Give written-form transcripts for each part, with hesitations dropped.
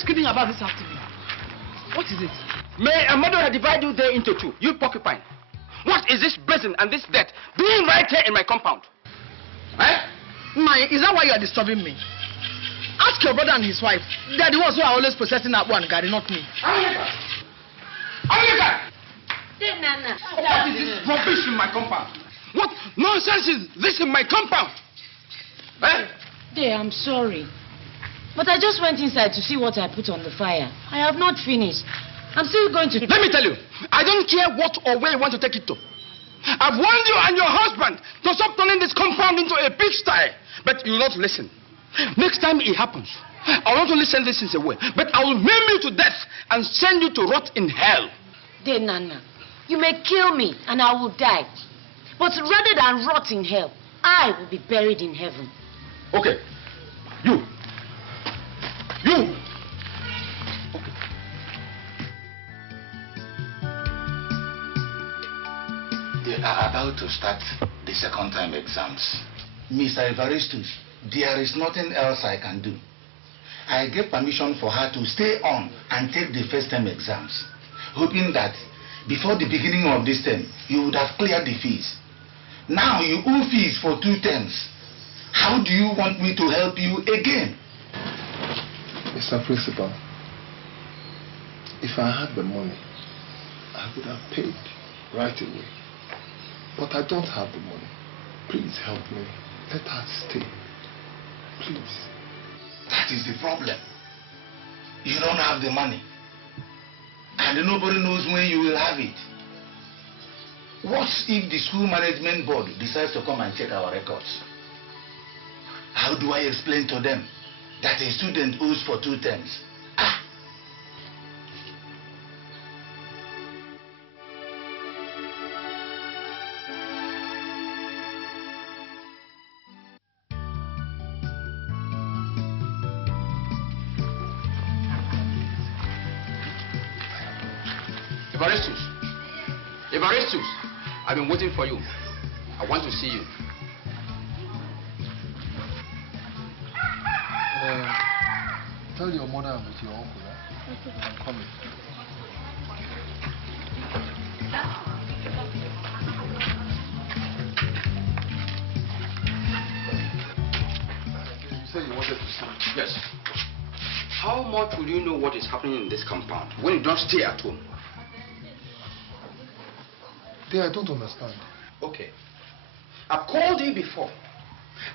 screaming about this afternoon? What is it? May a murderer divide you there into two, you porcupine. What is this blessing and this death doing right here in my compound? Eh? My, is that why you are disturbing me? Ask your brother and his wife. They are the ones who are always possessing that one, Gary, not me. What is this rubbish in my compound? What nonsense is this in my compound? Eh? Dear, I'm sorry. But I just went inside to see what I put on the fire. I have not finished. I'm still going to... Let me tell you, I don't care what or where you want to take it to. I've warned you and your husband to stop turning this compound into a pigsty. But you will not listen. Next time it happens, I want to listen this is a way. But I will maim you to death and send you to rot in hell. Dear Nana, you may kill me and I will die. But rather than rot in hell, I will be buried in heaven. Okay. You. Okay. They are about to start the second time exams. Mr. Evaristus, there is nothing else I can do. I gave permission for her to stay on and take the first term exams, hoping that before the beginning of this term, you would have cleared the fees. Now you owe fees for 2 terms. How do you want me to help you again? Mr. Principal, if I had the money, I would have paid right away. But I don't have the money. Please help me. Let her stay. Please. That is the problem. You don't have the money. And nobody knows when you will have it. What if the school management board decides to come and check our records? How do I explain to them that a student owes for 2 terms? Evaristus, I've been waiting for you. I want to see you. Tell your mother I'm with your uncle. I'm coming. You said you wanted to see me? Yes. How much will you know what is happening in this compound when you don't stay at home? Dear, I don't understand. Okay. I've called you before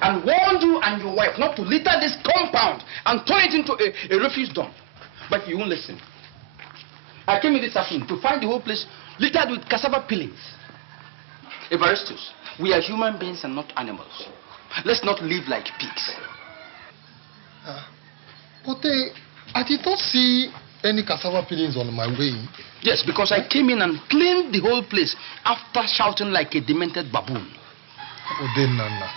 and warned you and your wife not to litter this compound and turn it into a refuse dump. But you won't listen. I came in this afternoon to find the whole place littered with cassava peelings. Evaristus, we are human beings and not animals. Let's not live like pigs. But I did not see any cassava peelings on my way. Yes, because I came in and cleaned the whole place after shouting like a demented baboon. Oh, then, Nana.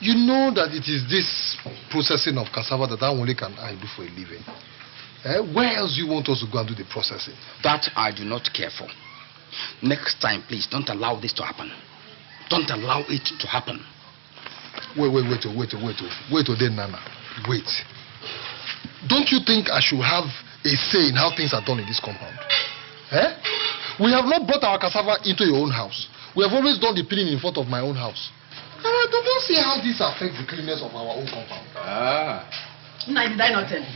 You know that it is this processing of cassava that only can I do for a living. Where else do you want us to go and do the processing? That I do not care for. Next time, please, don't allow this to happen. Don't allow it to happen. Wait, then, Nana. Wait. Don't you think I should have a say in how things are done in this compound? We have not brought our cassava into your own house. We have always done the peeling in front of my own house. And I don't see how this affects the cleanness of our own compound. Now, did I not tell you?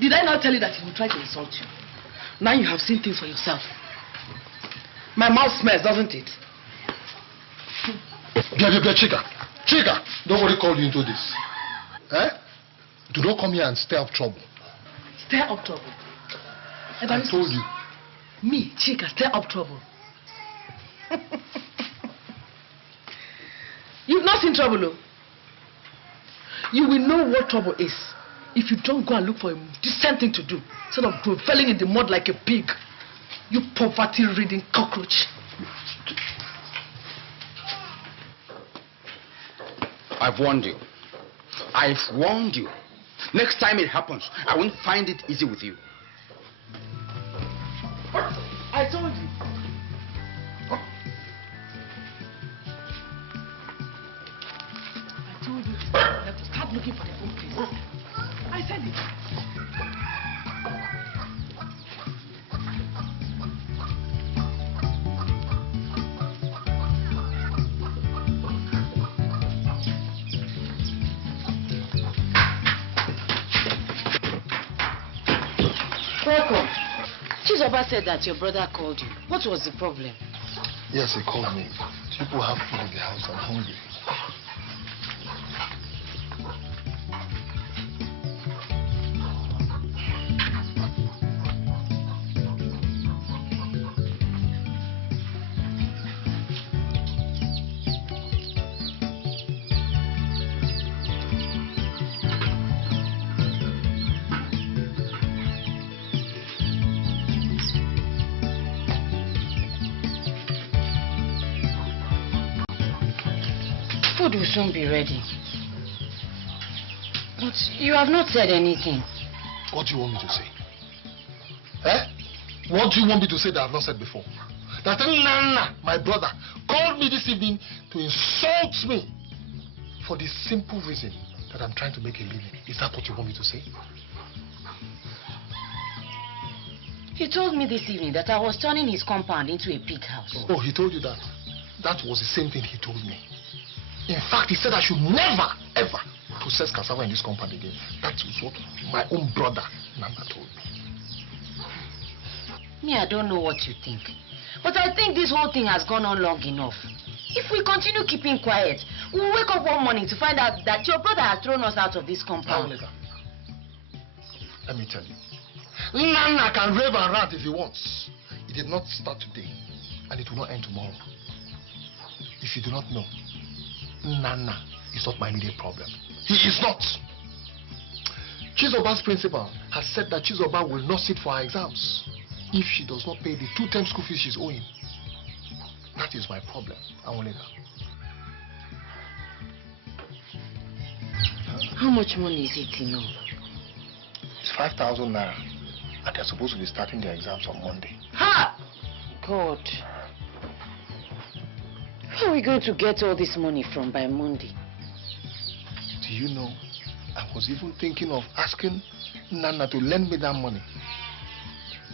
Did I not tell you that he will try to insult you? Now you have seen things for yourself. My mouth smells, doesn't it? Chika, nobody called you into this. Do not come here and stir up trouble. Stir up trouble? I told you. Me, Chika, stir up trouble. You've not seen trouble, though. You will know what trouble is if you don't go and look for a decent thing to do instead of groveling in the mud like a pig. You poverty-ridden cockroach. I've warned you. I've warned you. Next time it happens, I won't find it easy with you. I told you. I told you to start looking for the phone, please. I I said it. Welcome. Chizoba said that your brother called you. What was the problem? Yes, he called me. People have food in the house. I'm hungry. Food will soon be ready. But you have not said anything. What do you want me to say? Eh? What do you want me to say that I've not said before? That Nana, my brother, called me this evening to insult me for the simple reason that I'm trying to make a living. Is that what you want me to say? He told me this evening that I was turning his compound into a pig house. Oh, he told you that? That was the same thing he told me. In fact, he said I should never, ever process cassava in this compound again. That is what my own brother, Nana, told me. Me, I don't know what you think. But I think this whole thing has gone on long enough. If we continue keeping quiet, we'll wake up one morning to find out that your brother has thrown us out of this compound. Let me tell you. Nana can rave and rant if he wants. It did not start today, and it will not end tomorrow. If you do not know, Nana is not my immediate problem. He is not. Chizoba's principal has said that Chizoba will not sit for her exams if she does not pay the 2-term school fees she's owing. That is my problem. How much money is it, Tino? It's 5,000 naira, and they're supposed to be starting their exams on Monday. Ha! God. Where are we going to get all this money from by Monday? Do you know, I was even thinking of asking Nana to lend me that money.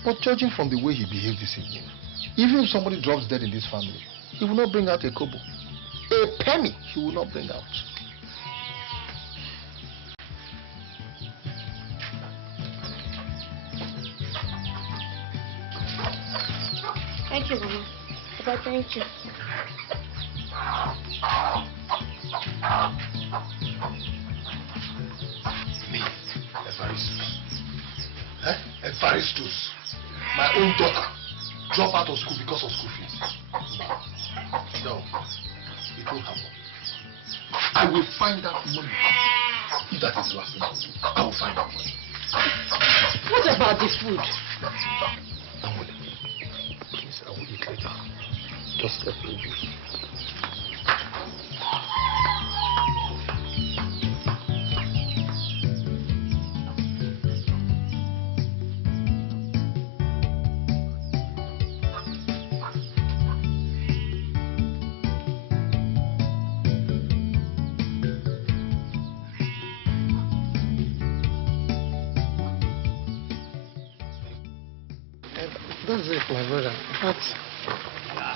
But judging from the way he behaved this evening, even if somebody drops dead in this family, he will not bring out a kobo. A penny he will not bring out. Thank you, Mama. Papa, thank you. Me, Evaristus. Evaristus. My own daughter drop out of school because of school fees. No, it won't happen. I will find that money. If that is the last thing I will do, I will find that money. What about the food? Please, I will eat later. Just let me do. That's it, my brother. But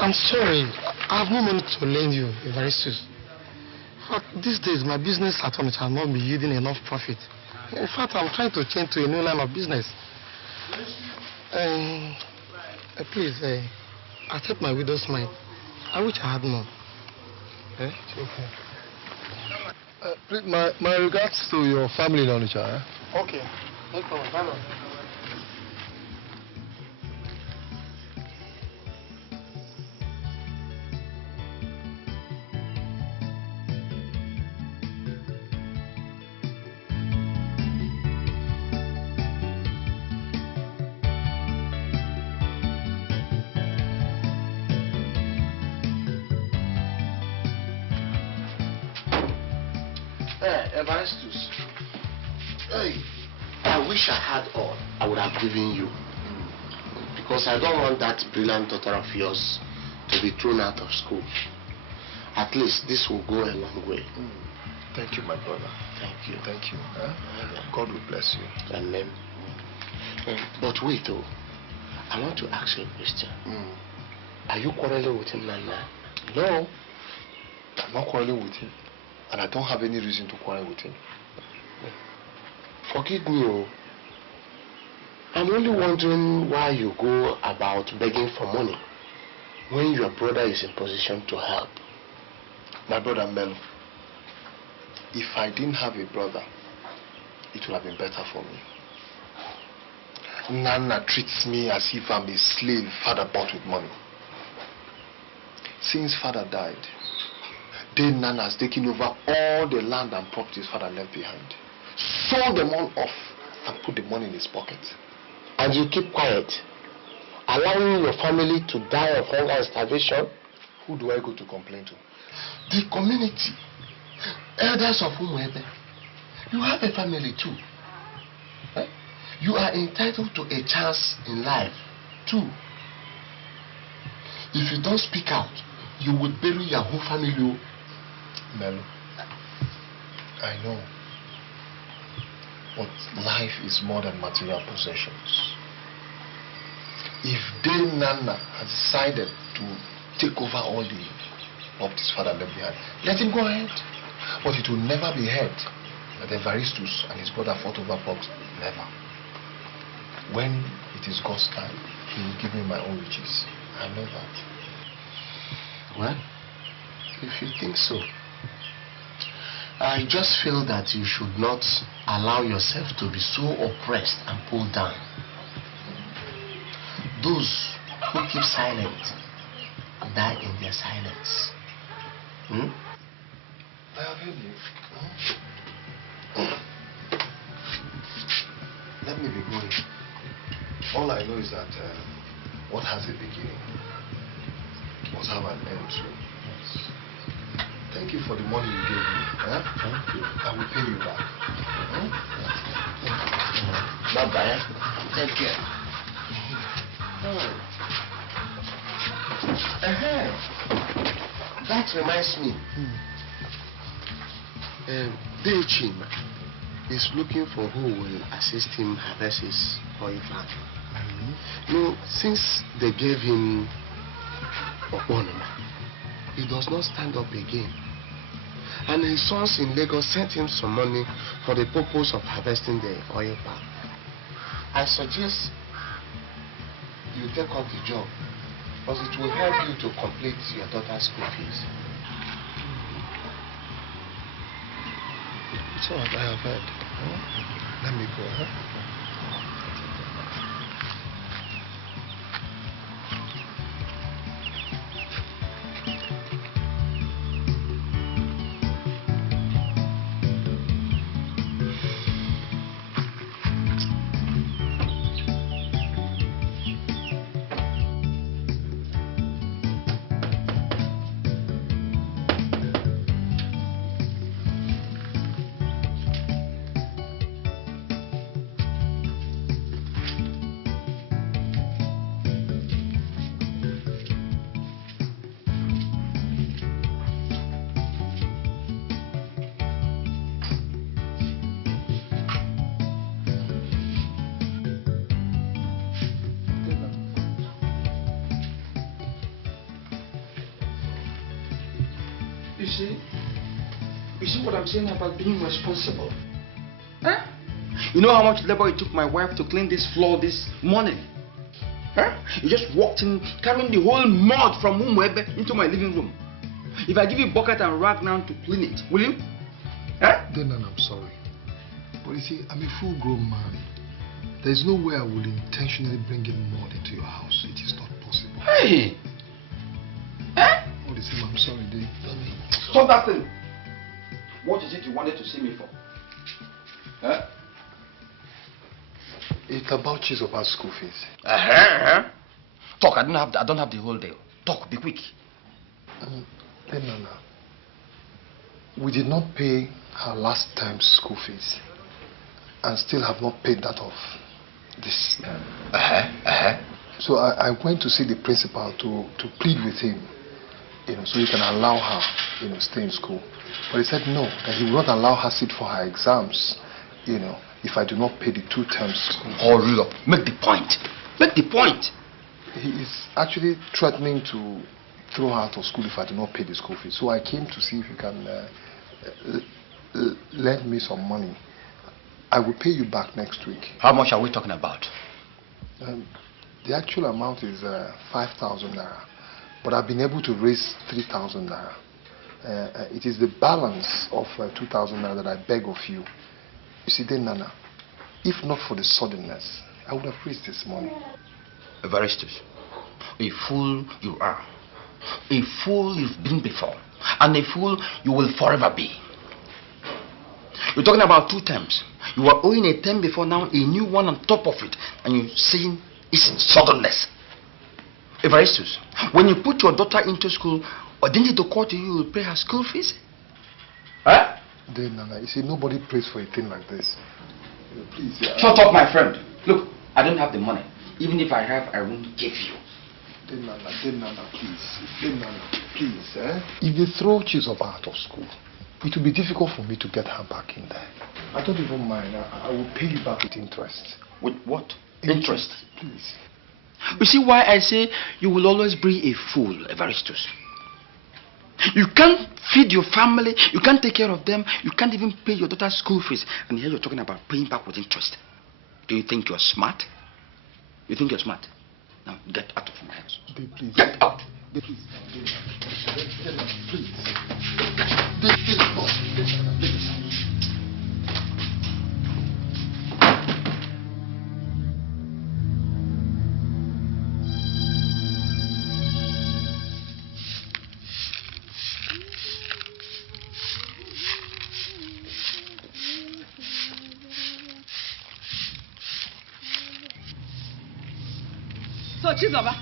I'm sorry, I have no money to lend you, Evaristus. But these days, my business at home has not been yielding enough profit. In fact, I'm trying to change to a new line of business. Please, accept my widow's mite. I wish I had more. Okay. Please, my regards to your family in Onitsha. Okay, no problem. Hello. Evaristus, hey, I wish I had all I would have given you. Because I don't want that brilliant daughter of yours to be thrown out of school. At least this will go a long way. Thank you, my brother. Thank you. Thank you. Huh? God will bless you. Amen. But wait, though. I want to ask you a question. Are you quarreling with him, Nana? No. I'm not quarreling with him. And I don't have any reason to quarrel with him. Forgive me, oh. I'm only wondering why you go about begging for money when your brother is in position to help. My brother Melo, if I didn't have a brother, it would have been better for me. Nana treats me as if I'm a slave father bought with money. Since father died, then Nana has taken over all the land and properties father left behind. Sold them all off and put the money in his pocket. And you keep quiet, allowing your family to die of hunger and starvation? Who do I go to complain to? The community. Elders of Umuebe. You have a family too. Eh? You are entitled to a chance in life too. If you don't speak out, you would bury your whole family. Melo, I know. But life is more than material possessions. If Dame Nana has decided to take over all the properties father left behind, let him go ahead. But it will never be heard that Evaristus and his brother fought over property. Never. When it is God's time, he will give me my own riches. I know that. Well, if you think so, I just feel that you should not allow yourself to be so oppressed and pulled down. Those who keep silent die in their silence. I have heard you. Let me be going. All I know is that what has a beginning must have an end too. Thank you for the money you gave me. Huh? Thank you. I will pay you back. Bye-bye. Take care. That reminds me. Dechima is looking for who will assist him harvest his oil farm. No, since they gave him Oponoma, he does not stand up again. And his sons in Lagos sent him some money for the purpose of harvesting the oil palm. I suggest you take up the job because it will help you to complete your daughter's school fees. It's all right, I have heard. Let me go, huh? You see what I'm saying about being responsible? Huh? You know how much labor it took my wife to clean this floor this morning? Huh? You just walked in carrying the whole mud from Umuebe into my living room. If I give you a bucket and rag now to clean it, will you? Huh? Then I'm sorry. But you see, I'm a full-grown man. There's no way I will intentionally bring in mud into your house. It is not possible. Hey! Huh? What is it? I'm sorry, Dave. Stop that thing. What is it you wanted to see me for? Huh? It's about Chizopa's school fees. Talk, I don't have the whole day. Talk, be quick. Nana, we did not pay her last time's school fees and still have not paid that off this time. So I went to see the principal to plead with him so he can allow her, stay in school. But he said no, that he will not allow her sit for her exams, if I do not pay the 2 terms school. Hurry up. Make the point. Make the point. He is actually threatening to throw her out of school if I do not pay the school fees. So I came to see if you can lend me some money. I will pay you back next week. How much are we talking about? The actual amount is 5,000 naira. But I've been able to raise 3,000 naira. It is the balance of 2,000 naira that I beg of you. You see, then Nana, if not for the suddenness, I would have raised this money. Evaristus, a fool you are. A fool you've been before. And a fool you will forever be. You're talking about 2 terms. You were owing a term before, now a new one on top of it. And you're saying it's suddenness. Evaristus, when you put your daughter into school, or didn't it occur to you to pay her school fees? Huh? Then Nana, you see, nobody prays for a thing like this. Please. Shut up, my friend. Look, I don't have the money. Even if I have, I won't give you. Then Nana, please. If they throw Chizoba out of school, it will be difficult for me to get her back in there. I don't even mind. I will pay you back with interest. With what? Interest? Please. You see why I say you will always be a fool, Evaristus. You can't feed your family, you can't take care of them, you can't even pay your daughter's school fees. And here you're talking about paying back with interest. Do you think you're smart? You think you're smart? Now get out of my house. Please. Get out. Please. So, Chizoba?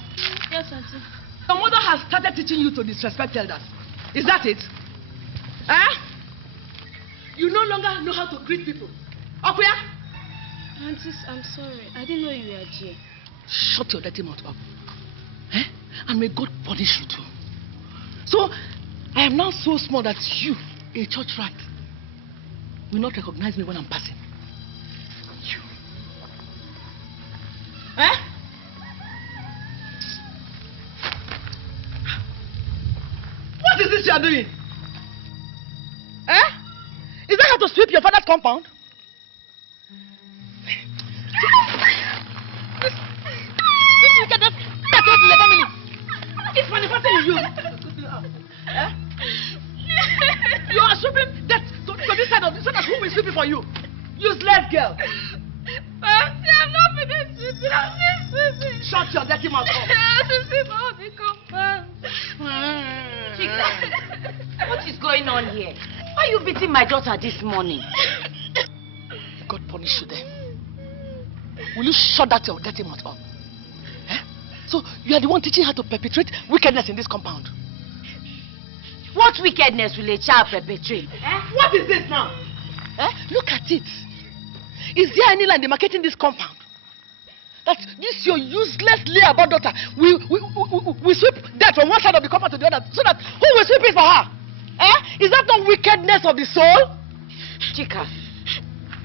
Yes, Auntie. Your mother has started teaching you to disrespect elders. Is that it? You no longer know how to greet people. Okuya? Auntie, I'm sorry. I didn't know you were here. Shut your dirty mouth up. And may God punish you too. So, I am now so small that you, a church rat, will not recognize me when I'm passing. You. What is this you are doing? Is that how to sweep your father's compound? This wickedness that goes in the family. It's manifesting in you. You are sweeping that to this side of the so that who will sweep it for you? Useless girl. I'm not finished sweeping. I'm just sweeping. Shut your dirty mouth up. I have to sweep all the compound. Chika, what is going on here? Why are you beating my daughter this morning? God punish you then. Will you shut that your dirty mouth up? So you are the one teaching her to perpetrate wickedness in this compound. What wickedness will a child perpetrate? What is this now? Look at it. Is there any line demarcating this compound? That this your useless layabouts daughter we sweep that from one side of the compound to the other, so that who will sweep it for her? Is that not wickedness of the soul? Chika,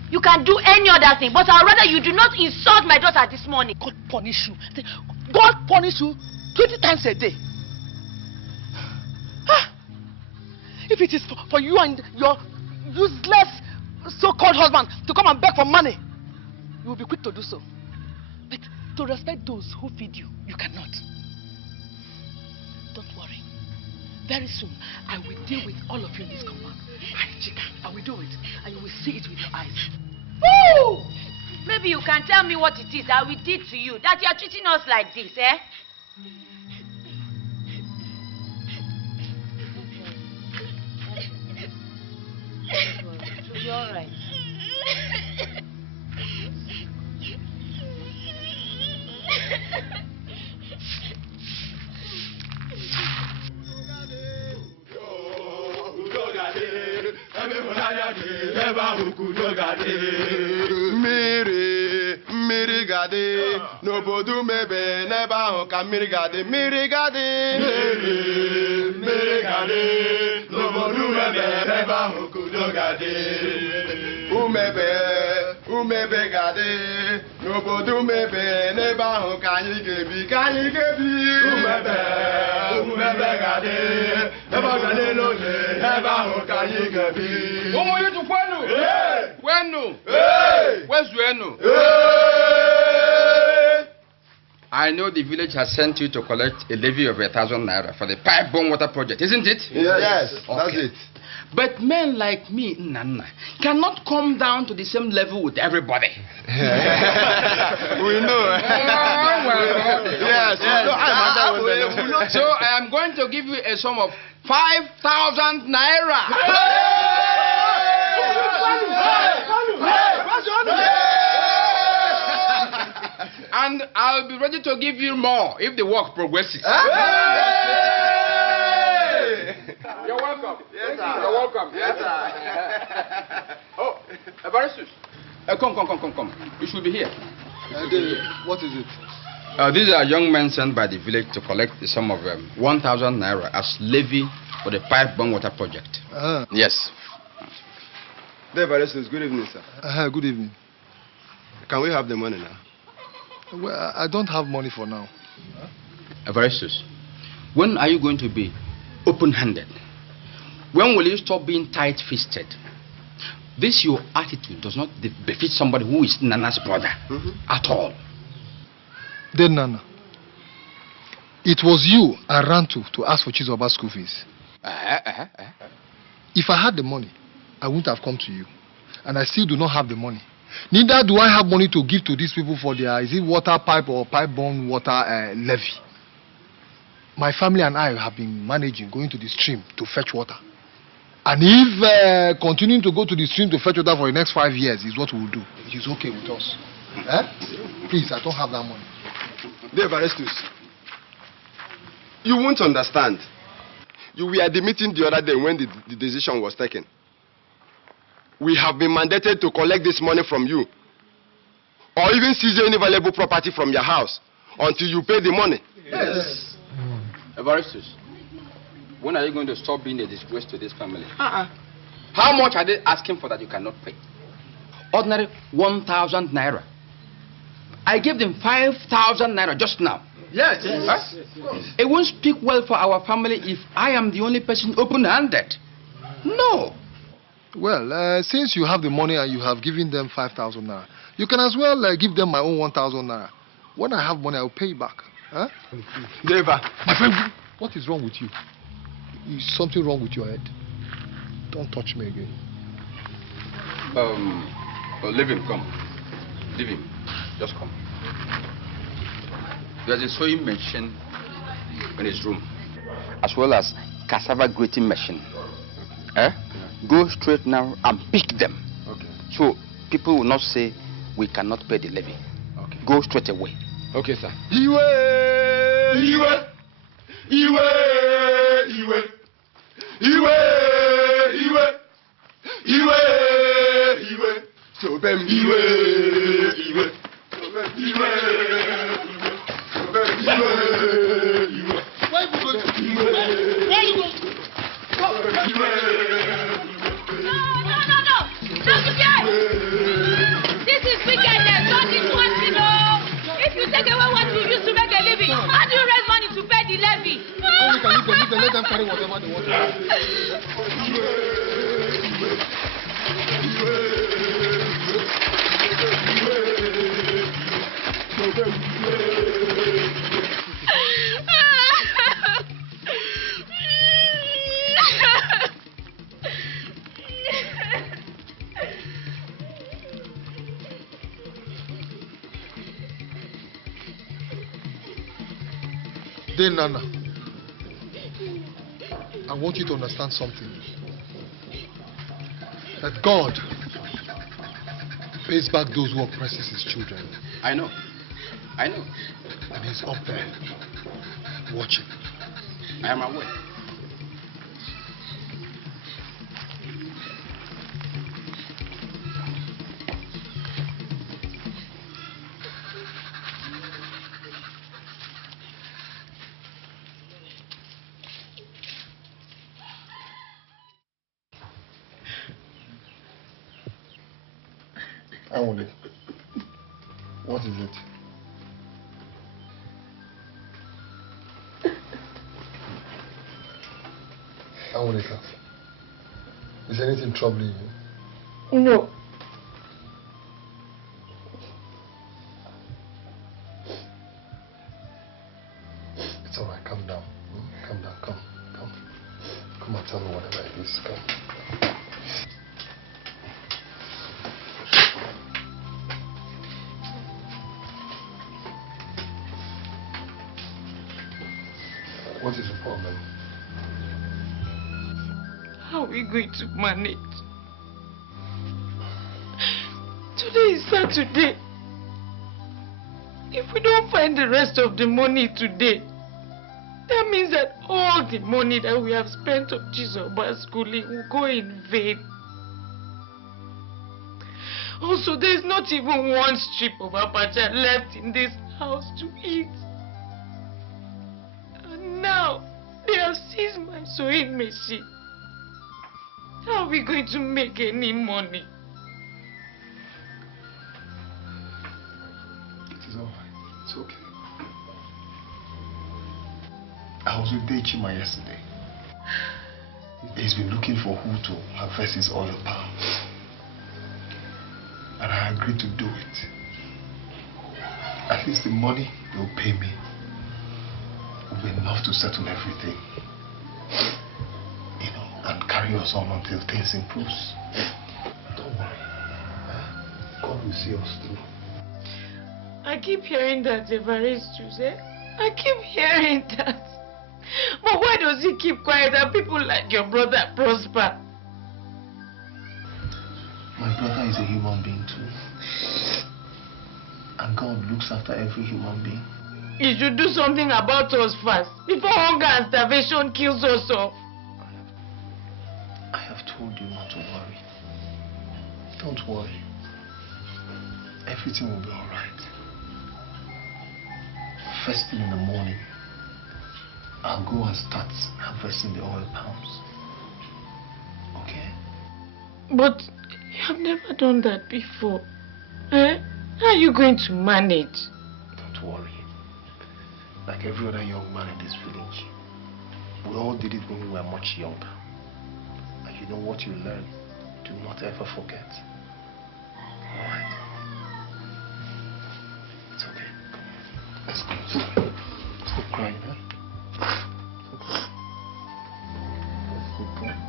you can do any other thing, but I'd rather you do not insult my daughter this morning. God punish you. God punish you 20 times a day. If it is for you and your useless so-called husband to come and beg for money, you will be quick to do so. But to respect those who feed you, you cannot. Don't worry. Very soon, I will deal with all of you in this compound. I will do it, and you will see it with your eyes. Woo! Maybe you can tell me what it is that we did to you, that you are treating us like this, You're all right. gade, no bodu mebe, neba ka mirigade, mirigade, mirigade, no bodu mebe, neba kudo gade, umebe gade, no bodu mebe, neba kanyi gebi, umebe gade, neba gade no de, neba kanyi gebi. Omo you to kwenu? Kwenu? Where's Wenu? I know the village has sent you to collect a levy of 1,000 naira for the pipe bomb water project, isn't it? Yes, okay. That's it. But men like me, Nana, cannot come down to the same level with everybody. We know. Yes, we know. So I am going to give you a sum of 5,000 naira. And I'll be ready to give you more if the work progresses. You're welcome. Yes, sir. You're welcome. Yes, sir. Oh, Evaristus. Come. You should be here. What is it? These are young men sent by the village to collect the sum of 1,000 naira as levy for the pipe bomb water project. Yes. Desperation, good evening, sir. Good evening. Can we have the money now? Well, I don't have money for now. Evaristus, when are you going to be open-handed? When will you stop being tight-fisted? This your attitude does not befit somebody who is Nana's brother at all. Then Nana, it was you I ran to ask for Chizoba's school fees. If I had the money, I wouldn't have come to you. And I still do not have the money. Neither do I have money to give to these people for their, is it water pipe or pipe-borne water levy. My family and I have been managing going to the stream to fetch water. And if continuing to go to the stream to fetch water for the next 5 years is what we will do, it is okay with us. Please, I don't have that money. Desperation, you won't understand. You were at the meeting the other day when the decision was taken. We have been mandated to collect this money from you, or even seize any valuable property from your house until you pay the money. Yes. Evaristus, when are you going to stop being a disgrace to this family? How much are they asking for that you cannot pay? Ordinary 1,000 naira. I gave them 5,000 naira just now. Yes. It won't speak well for our family if I am the only person open-handed. No. Well, since you have the money and you have given them 5,000 naira, you can as well give them my own 1,000 naira. When I have money, I will pay you back. Deva. My friend, what is wrong with you? Is something wrong with your head? Don't touch me again. Leave him, come. Leave him. Just come. There's a sewing machine in his room, as well as cassava grating machine. Go straight now and pick them. Okay. So people will not say we cannot pay the levy. Okay. Go straight away. Okay, sir. Let them carry whatever they want. Then Nana, I want you to understand something. That God pays back those who oppresses his children. I know. And he's up there, watching. I am aware. Awole, what is it? Awole, is anything troubling you? No. It's alright, calm down. Calm down, come. Come and tell me whatever it is, come. What is the problem? How are we going to manage? Today is Saturday. If we don't find the rest of the money today, that means that all the money that we have spent on Chizoba's schooling will go in vain. Also, there's not even one strip of abacha left in this house to eat. And now, they have seized my sewing machine. How are we going to make any money? It is alright. It's okay. I was with Dechima yesterday. He's been looking for who to harvest his oil palm. And I agreed to do it. At least the money they'll pay me will be enough to settle everything. You know, and carry us on until things improve. Don't worry. God will see us through. I keep hearing that, Evaristus, eh? I keep hearing that. But why does he keep quiet and people like your brother prosper? My brother is a human being too. And God looks after every human being. You should do something about us first, before hunger and starvation kills us off. I have told you not to worry. Don't worry. Everything will be alright. First thing in the morning, I'll go and start harvesting the oil palms. Okay? But you have never done that before. Eh? How are you going to manage? Don't worry. Like every other young man in this village, we all did it when we were much younger. And you know what you learn, do not ever forget. Alright? It's okay. Let's go. Stop crying, huh? It's okay. Let's keep going.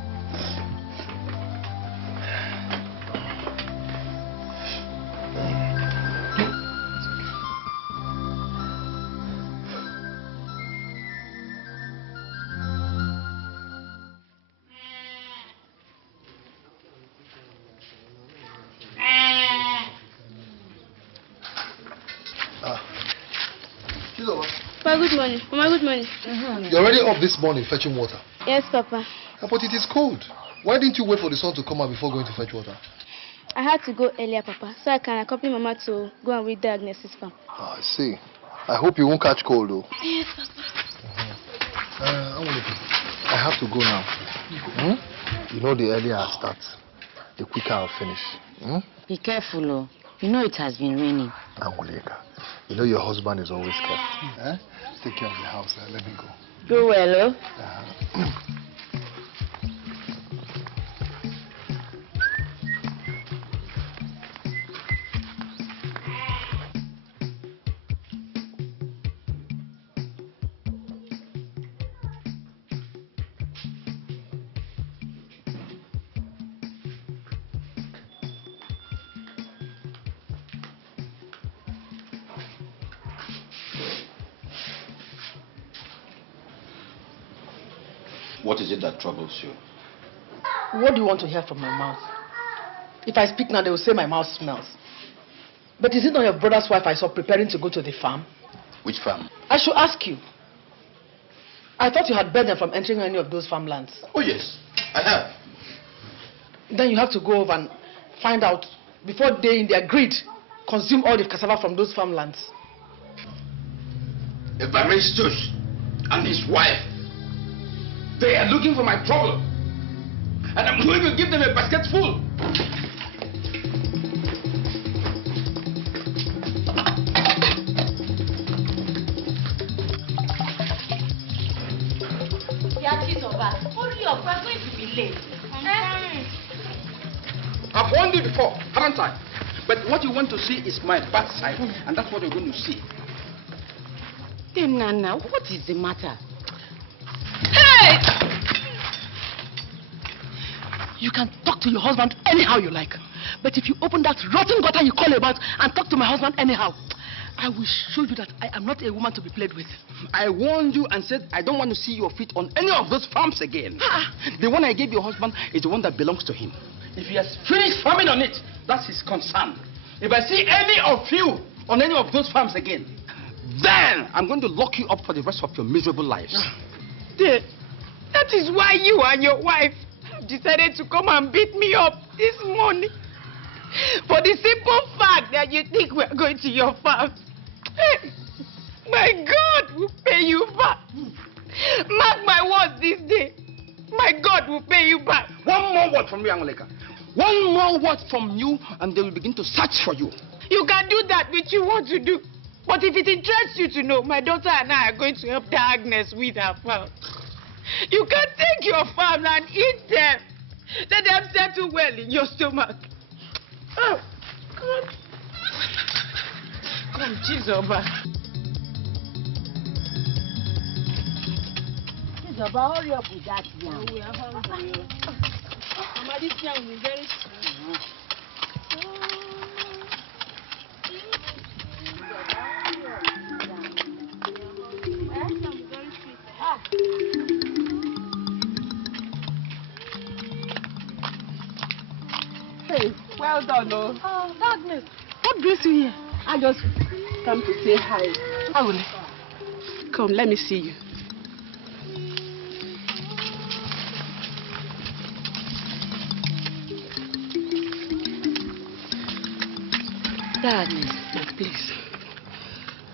Papa, good morning. Mama, good morning. You're already up this morning fetching water. Yes, Papa. But it is cold. Why didn't you wait for the sun to come out before going to fetch water? I had to go earlier, Papa, so I can accompany Mama to go and read Agnes's farm. I see. I hope you won't catch cold, though. Yes, Papa. I have to go now. You know, the earlier I start, the quicker I'll finish. Be careful, oh. You know it has been raining. Anguleka, you know your husband is always careful. Take care of the house. Let me go. Go well, oh. What is it that troubles you? What do you want to hear from my mouth? If I speak now, they will say my mouth smells. But is it not your brother's wife I saw preparing to go to the farm? Which farm? I should ask you. I thought you had barred them from entering any of those farmlands. Oh yes, I have. Then you have to go over and find out before they, in their greed, consume all the cassava from those farmlands. Evaristus and his wife, they are looking for my trouble. And I'm going to give them a basket full. haven't I? But what you want to see is my bad side, and that's what you're going to see. Hey, Nana, what is the matter? Hey! You can talk to your husband anyhow you like. But if you open that rotten gutter you call about and talk to my husband anyhow, I will show you that I am not a woman to be played with. I warned you and said I don't want to see your feet on any of those farms again. The one I gave your husband is the one that belongs to him. If he has finished farming on it, that's his concern. If I see any of you on any of those farms again, then I'm going to lock you up for the rest of your miserable lives. Dad, that is why you and your wife decided to come and beat me up this morning. For the simple fact that you think we're going to your farm. My God will pay you back. Mark my words this day. My God will pay you back. One more word from you, Angoleka. One more word from you, and they will begin to search for you. You can do that which you want to do. But if it interests you to know, my daughter and I are going to help Agnes with her farm. You can take your farm and eat them. Let them settle well in your stomach. Oh, come on. Come, Chizoba. Chizoba, hurry up with that yam. We are hungry. Mama, this yam will be very soon. Hey, well done, oh. Oh, Agnes, what brings you here? I just come to say hi. How will it? Come, let me see you. Agnes, please.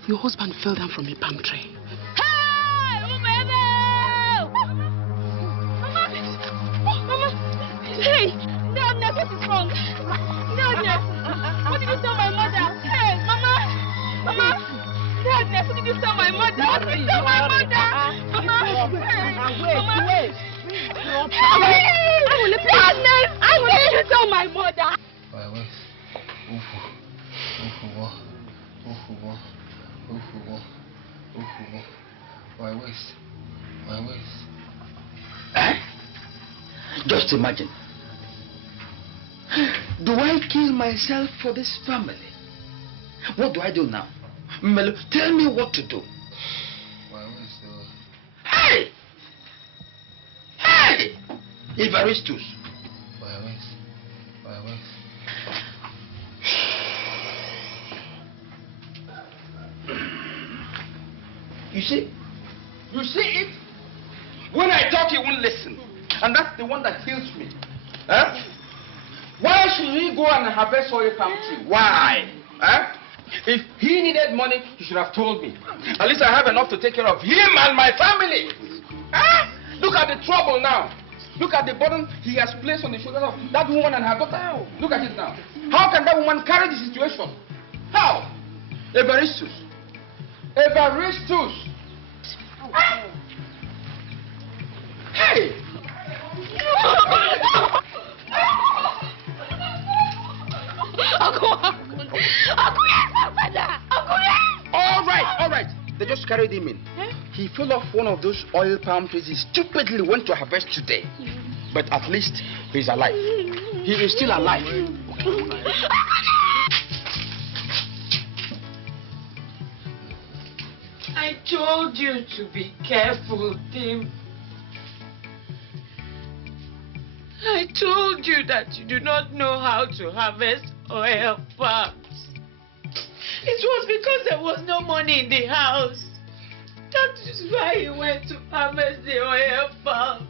Your husband fell down from a palm tree. Hey, Agnes, what is wrong? Agnes, what did you tell my mother? Hey, Mama, Agnes, what did you tell my mother? What did you tell my mother? Mama, wait. Agnes, what did you tell my mother? My waist. Eh? Just imagine. Do I kill myself for this family? What do I do now? Melo, tell me what to do. My waist, Hey! Hey! Evaristus. My waist. You see it? When I talk, he won't listen. And that's the one that kills me. Huh? Why should he go and harvest oil palm tree? Why? Huh? If he needed money, he should have told me. At least I have enough to take care of him and my family. Huh? Look at the trouble now. Look at the burden he has placed on the shoulders of that woman and her daughter. Look at it now. How can that woman carry the situation? How? Evaristus. Hey! All right. They just carried him in. He fell off one of those oil palm trees he stupidly went to harvest today. But at least he's alive. He is still alive. I told you to be careful, Tim. I told you that you do not know how to harvest oil palms. It was because there was no money in the house. That is why he went to harvest the oil palm.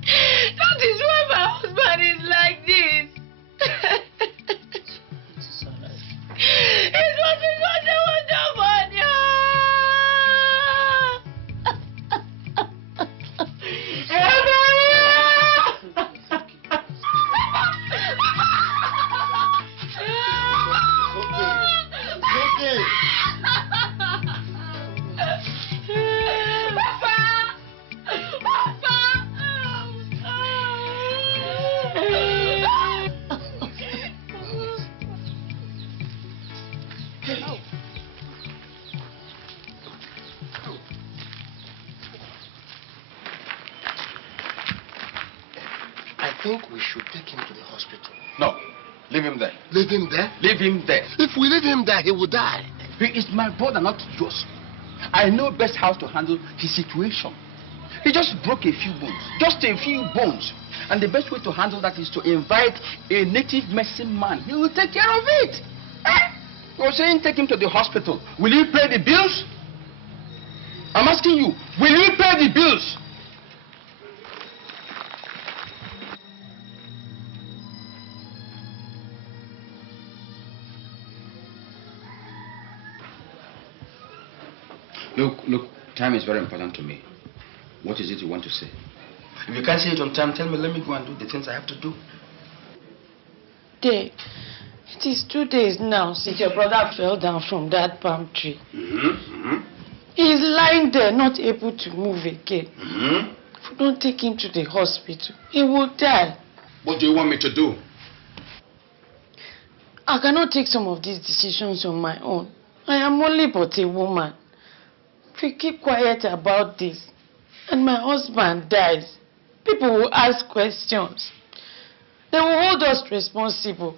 That is why my husband is like this. It was because there was no money. think we should take him to the hospital. No. Leave him there. Leave him there? Leave him there. If we leave him there, he will die. He is my brother, not yours. I know best how to handle his situation. He just broke a few bones. Just a few bones. And the best way to handle that is to invite a native medicine man. He will take care of it. You're saying take him to the hospital. Will you pay the bills? I'm asking you, will you pay the bills? Look, time is very important to me. What is it you want to say? If you can't say it on time, tell me, let me go and do the things I have to do. Dave, it is 2 days now since your brother fell down from that palm tree. He is lying there, not able to move again. If we don't take him to the hospital, he will die. What do you want me to do? I cannot take some of these decisions on my own. I am only but a woman. If we keep quiet about this, and my husband dies, people will ask questions. They will hold us responsible.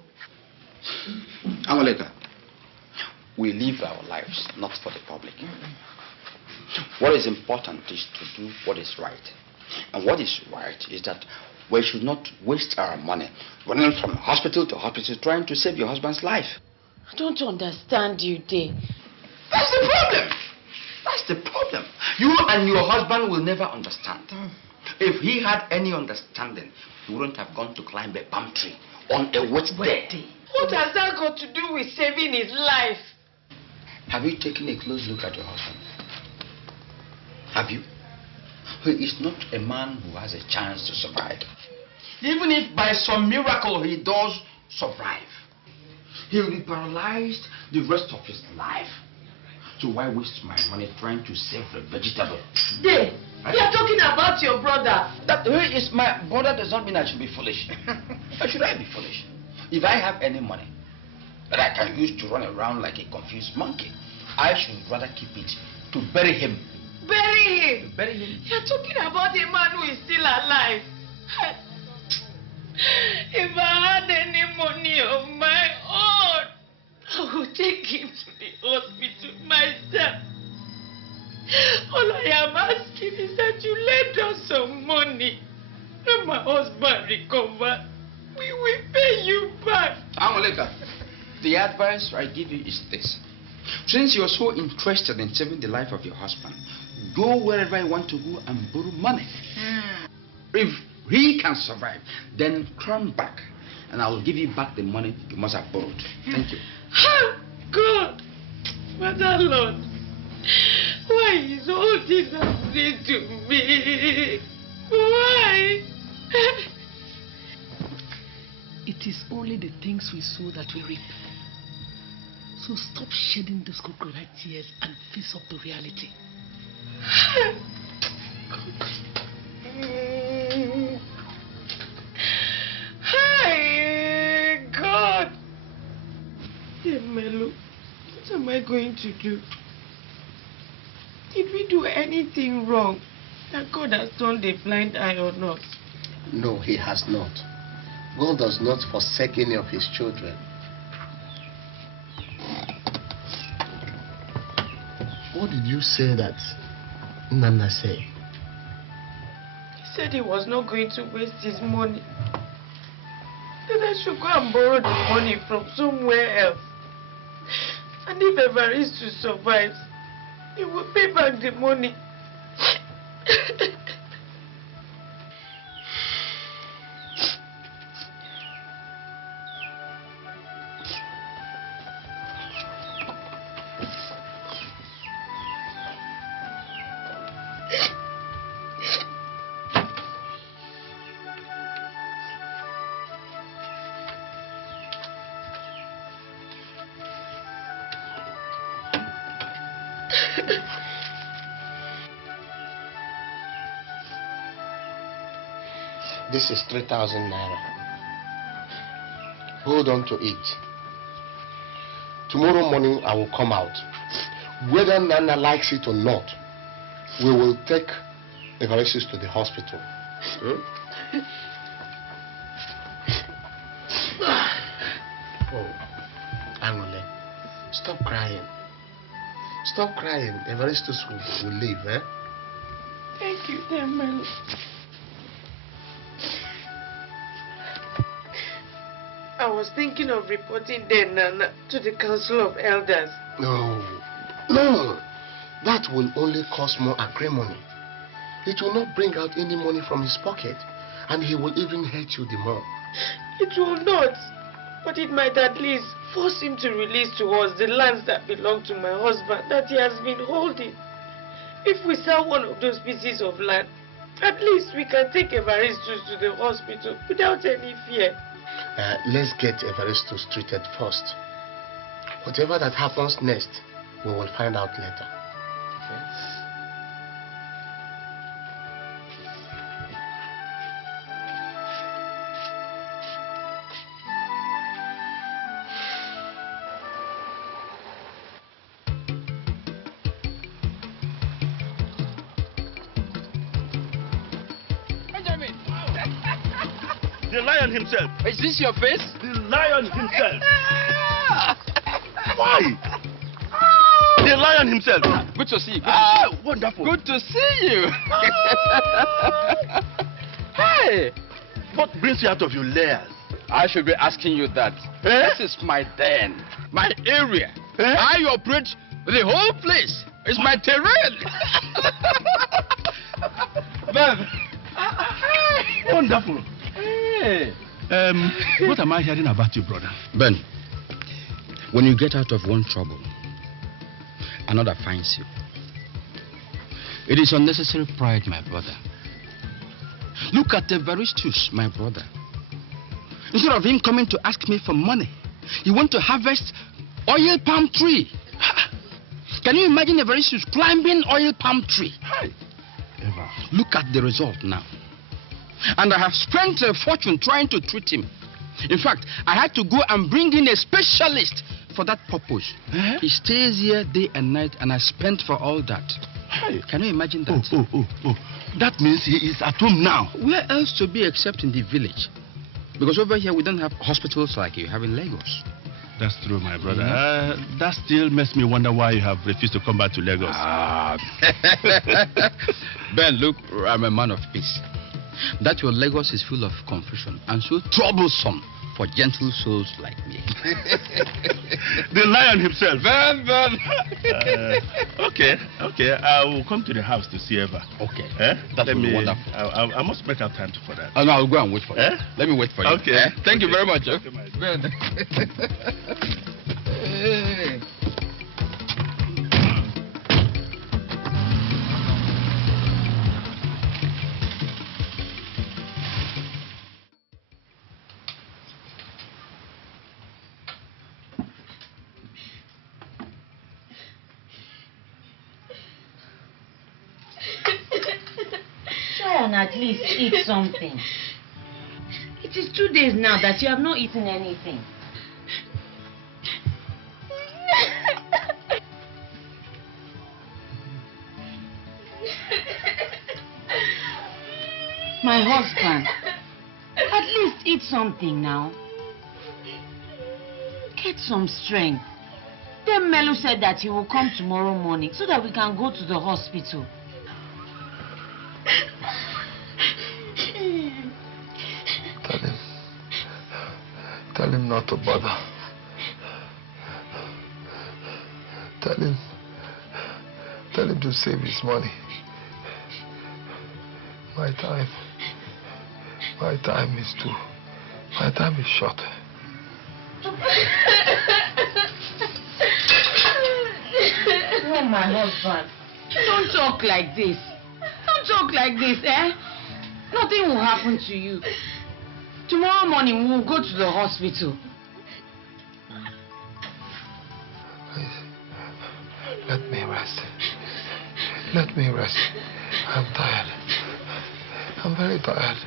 Angoleka, we live our lives not for the public. What is important is to do what is right. And what is right is that we should not waste our money running from hospital to hospital trying to save your husband's life. I don't understand you, Dave. That's the problem. That's the problem. You and your husband will never understand. If he had any understanding, he wouldn't have gone to climb a palm tree on a wet day. What has that got to do with saving his life? Have you taken a close look at your husband? Have you? He is not a man who has a chance to survive. Even if by some miracle he does survive, he will be paralyzed the rest of his life. So why waste my money trying to save a vegetable? Dave, you are talking about your brother. That he is my brother does not mean I should be foolish. Why should I be foolish? If I have any money that I can use to run around like a confused monkey, I should rather keep it to bury him. Bury him? To bury him. You are talking about a man who is still alive. If I had any money of my own, I would take him to the hospital myself. All I am asking is that you lend us some money. When my husband recovers, we will pay you back. Angoleka, the advice I give you is this. Since you're so interested in saving the life of your husband, go wherever you want to go and borrow money. If he can survive, then come back and I will give you back the money you must have borrowed. Thank you. God, Mother Lord, why is all this happening to me? Why? It is only the things we sow that we reap. So stop shedding those crocodile tears and face up to reality. Hi, God. Dear Melo, what am I going to do? Did we do anything wrong that God has turned a blind eye on us? No, he has not. God does not forsake any of his children. What did you say that Nana said? He said he was not going to waste his money. That I should go and borrow the money from somewhere else. And if Evaristus survives, he will pay back the money. This is 3,000 naira. Hold on to it. Tomorrow morning I will come out. Whether Nana likes it or not, we will take Evaristus to the hospital. Oh, Angole, stop crying. Stop crying. Evaristus will leave, eh? Thank you, dear Melo. I was thinking of reporting dear Nana to the Council of Elders. No. No. That will only cause more acrimony. It will not bring out any money from his pocket, and he will even hurt you the more. It will not. But it might at least force him to release to us the lands that belong to my husband that he has been holding. If we sell one of those pieces of land, at least we can take Evaristus to the hospital without any fear. Let's get Evaristus treated first. Whatever that happens next, we will find out later. Okay? The lion himself. Is this your face? The lion himself. Why? The lion himself. Good to see you. Wonderful. Good to see you. Hey! What brings you out of your lairs? I should be asking you that. Eh? This is my den, my area. Eh? I operate the whole place. It's my terrain. Ben. Wonderful. Hey. What am I hearing about you, brother? Ben, when you get out of one trouble, another finds you. It is unnecessary pride, my brother. Look at Evaristus, my brother. Instead of him coming to ask me for money, he went to harvest oil palm tree. Can you imagine Evaristus climbing oil palm tree? Hi. Eva. Look at the result now. And I have spent a fortune trying to treat him. In fact, I had to go and bring in a specialist for that purpose. Eh? He stays here day and night, and I spent for all that. Hi. Can you imagine that? Oh. That means he is at home now. Where else to be except in the village? Because over here we don't have hospitals like you have in Lagos. That's true, my brother. That still makes me wonder why you have refused to come back to Lagos. Ben, look, I'm a man of peace. That your Lagos is full of confusion and so troublesome for gentle souls like me. The lion himself. Ben. Okay. I will come to the house to see Eva. Okay. That would be wonderful. I must make out time for that. Oh, no, I'll go and wait for you. Let me wait for you. Okay. Thank you very much. Okay, Ben. Hey. Try and at least eat something. It is 2 days now that you have not eaten anything. My husband, at least eat something now. Get some strength. Then Melu said that he will come tomorrow morning so that we can go to the hospital. Tell him not to bother. Tell him to save his money. My time is short. Oh, my husband, don't talk like this. Don't talk like this, eh? Nothing will happen to you. Tomorrow morning, we will go to the hospital. Please, let me rest. I'm tired. I'm very tired.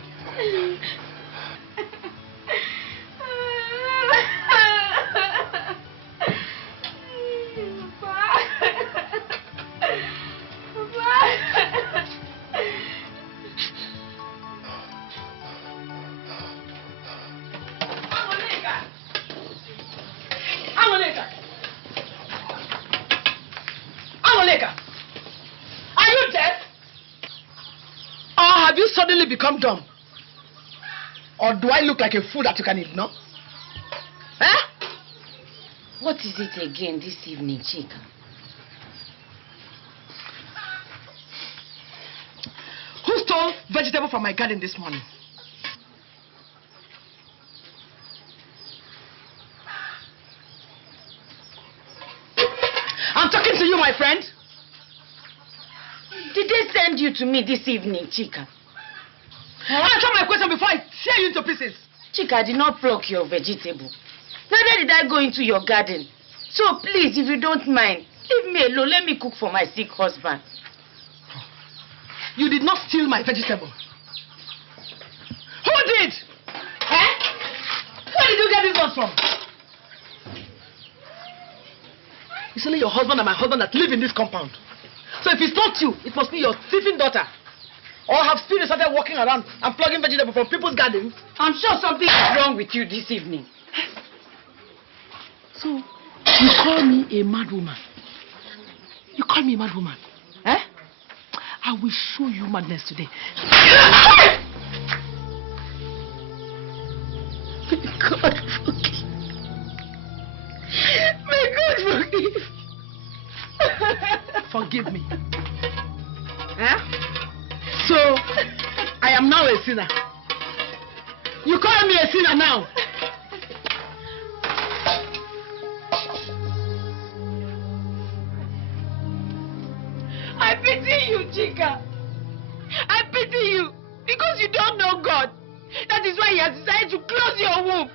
Chika, are you deaf? Or have you suddenly become dumb? Or do I look like a fool that you can ignore? Eh? What is it again this evening, Chika? Who stole vegetable from my garden this morning? I'm talking to you, my friend. Did they send you to me this evening, Chika? Answer my question before I tear you into pieces. Chika, I did not pluck your vegetable. Neither did I go into your garden. So please, if you don't mind, leave me alone. Let me cook for my sick husband. You did not steal my vegetable. Who did? Eh? Where did you get these ones from? It's only your husband and my husband that live in this compound. So if it's not you, it must be your thieving daughter. Or have spirits started walking around and plugging vegetables from people's gardens. I'm sure something is wrong with you this evening. So, you call me a mad woman? You call me a mad woman? Eh? I will show you madness today. May God forgive. May God forgive. Forgive me. Eh? So, I am now a sinner. You call me a sinner now? I pity you, Chika. I pity you because you don't know God. That is why He has decided to close your womb.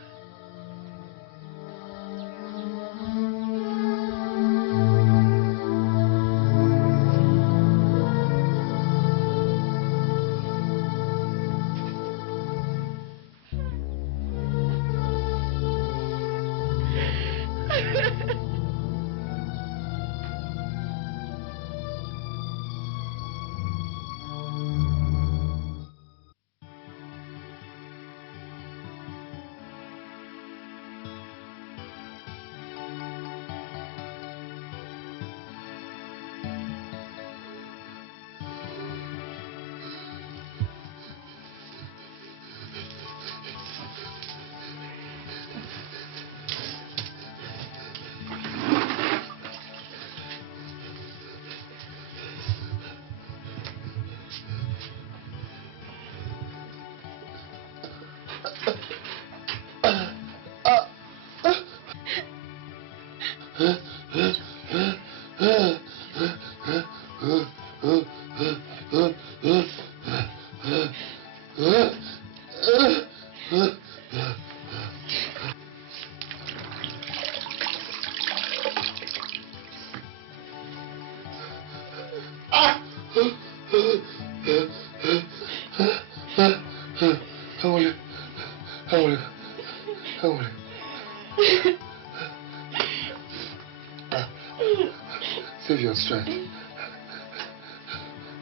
Save your strength.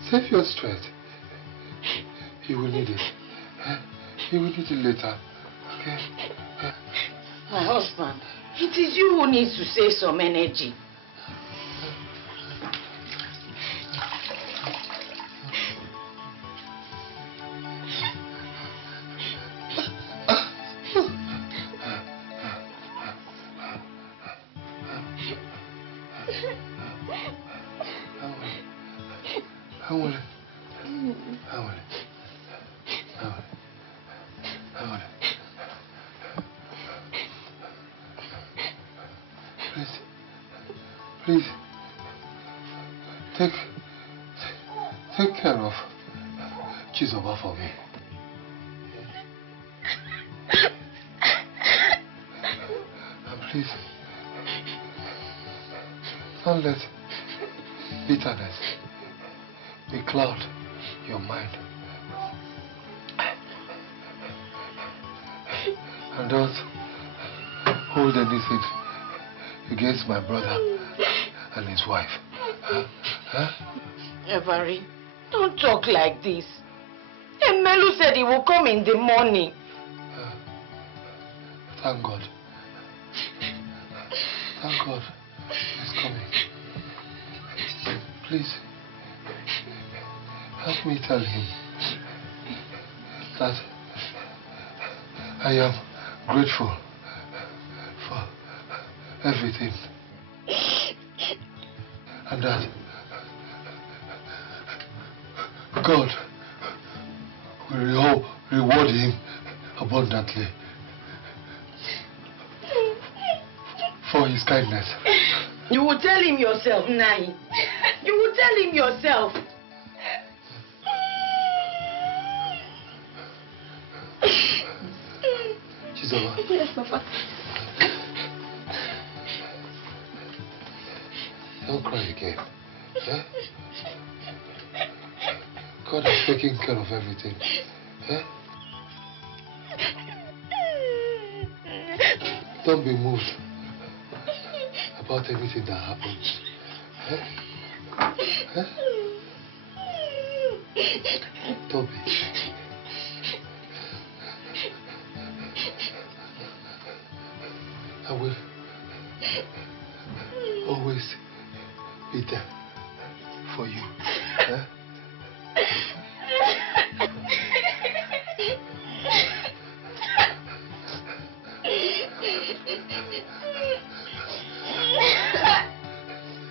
Save your strength. You will need it. You will need it later. Okay? My husband, it is you who needs to save some energy. Please, take care of Chizoba for me. And please, don't let bitterness becloud your mind. And don't hold anything against my brother and his wife. Every, don't talk like this. Melu said he will come in the morning. Thank God. Thank God he's coming. Please, help me tell him that I am grateful for everything. And that God will reward him abundantly for his kindness. You will tell him yourself, Nai. You will tell him yourself. Chizoba. Yes, Papa. Don't cry again. Eh? God has taken care of everything. Eh? Don't be moved about everything that happens. Eh? Eh? Don't be. I will always be there for you. Eh?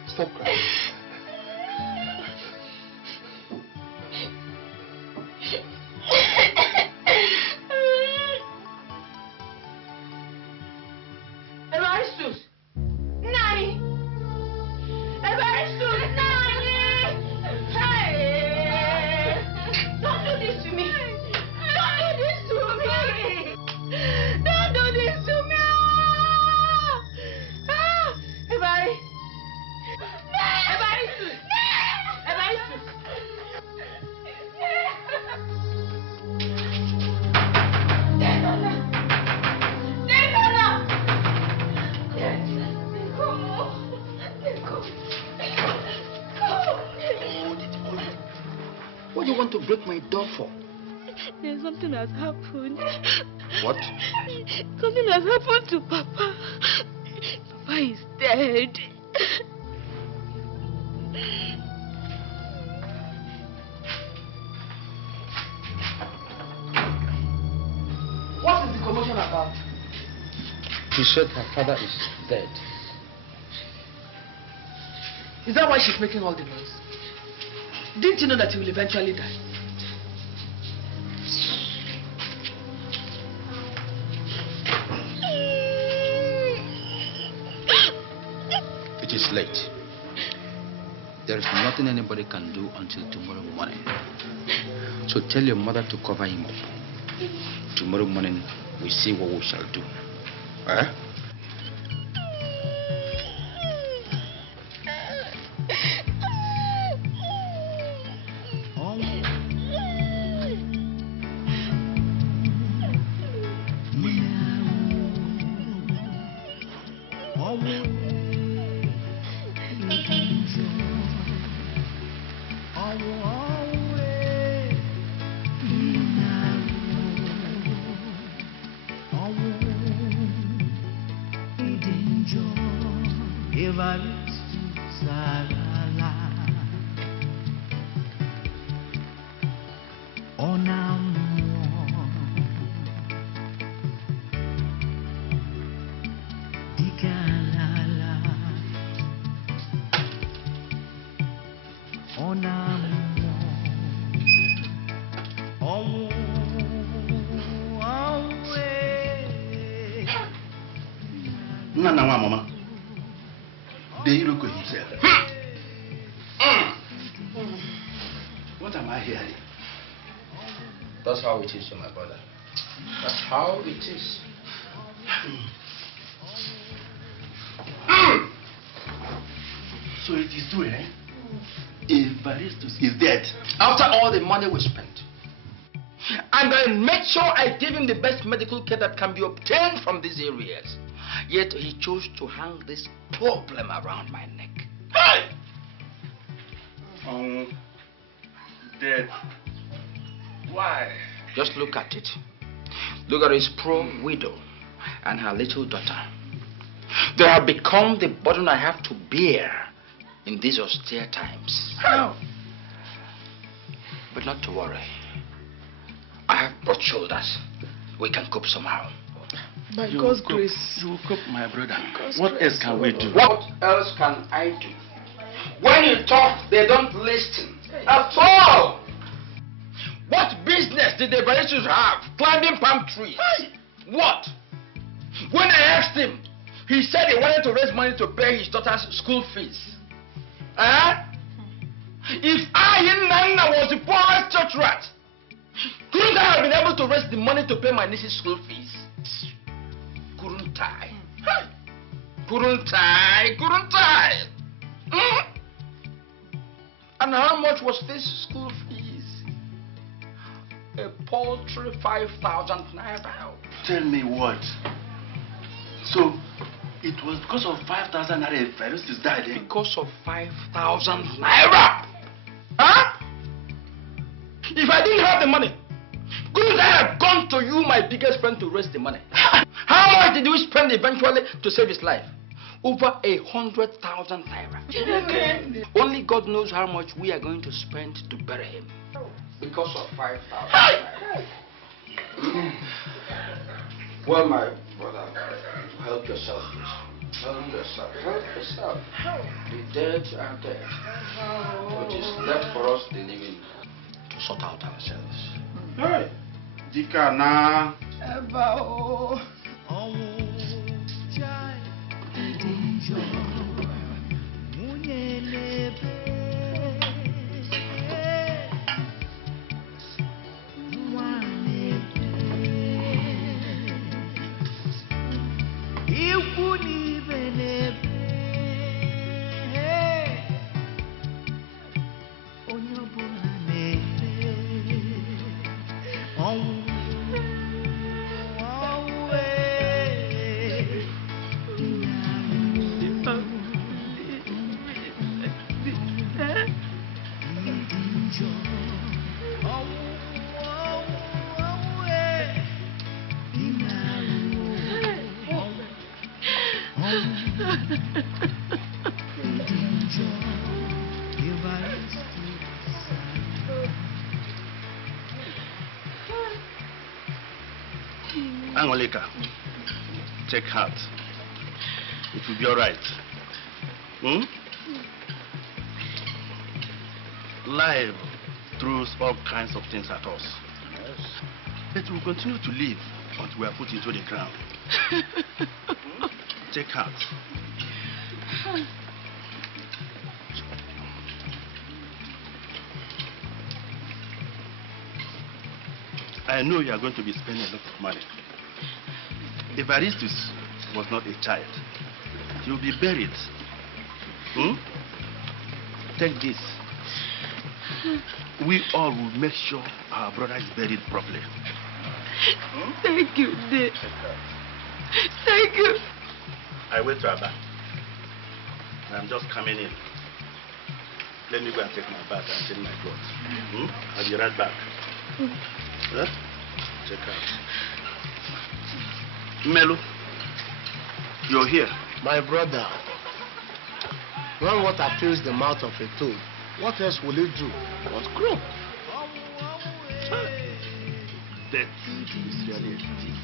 Stop crying. Evaristus! Nani! Evaristus! Nani! Hey! Don't do this to me! Don't do this to me! Don't do this to me! Ah! Evaristus! Evaristus! Evaristus! What do you want to break my door for? There's something has happened. What? Something has happened to Papa. Papa is dead. What is the commotion about? She said her father is dead. Is that why she's making all the noise? Didn't you know that he will eventually die? It is late. There is nothing anybody can do until tomorrow morning. So tell your mother to cover him up. Tomorrow morning, we see what we shall do. Eh? Mama. The Iroko himself. What am I hearing? That's how it is, my brother. That's how it is. So it is true, eh? Evaristus is dead. After all the money we spent. And I made sure I gave him the best medical care that can be obtained from these areas. Yet he chose to hang this problem around my neck. Hey! Dead. Why? Just look at it. Look at his poor widow and her little daughter. They have become the burden I have to bear in these austere times. How? But not to worry. I have broad shoulders. We can cope somehow. By God's grace. You will cope, my brother. God's What grace, else can we do? What else can I do? When you talk, they don't listen at all. What business did the Baristas have climbing palm trees? What? When I asked him, he said he wanted to raise money to pay his daughter's school fees. If I, Nana, was the poorest church rat, couldn't I have been able to raise the money to pay my niece's school fees? Couldn't I? Couldn't I? And how much was this school fees? A paltry 5,000 naira. Tell me what? So, it was because of 5,000 naira Evaristus died, eh? Because of 5,000 naira? Huh? If I didn't have the money, couldn't I have gone to you, my biggest friend, to raise the money? How much did we spend eventually to save his life? Over 100,000 naira. Only God knows how much we are going to spend to bury him. Because of 5,000 naira. Well, my brother, help yourself, please. Help yourself. The dead are dead. It is left for us, the living, to sort out ourselves. Hey, Dikana. Angolika, take heart. It will be all right. Life throws all kinds of things at us. Yes. But we'll continue to live until we are put into the ground. Take heart. I know you are going to be spending a lot of money. Evaristus was not a child. He will be buried. Take this. We all will make sure our brother is buried properly. Thank you, dear. Thank you. I went to Abba. I'm just coming in. Let me go and take my bath and change my clothes. I'll be right back. Huh? Check out. Melo, you're here. My brother, when water fills the mouth of a toad, what else will it do? What grow? Death is really a thief.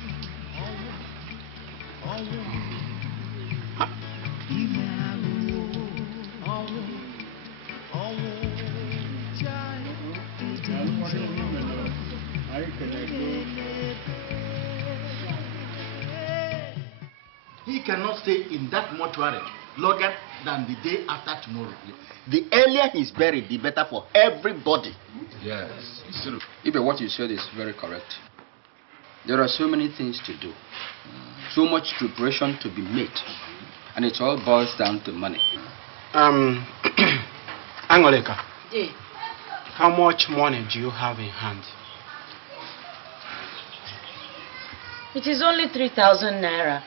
He cannot stay in that mortuary longer than the day after tomorrow. The earlier he's buried, the better for everybody. Yes, it's true. Ibe, what you said is very correct. There are so many things to do, so much preparation to be made, and it all boils down to money. Angolika. Yeah. How much money do you have in hand? It is only 3,000 naira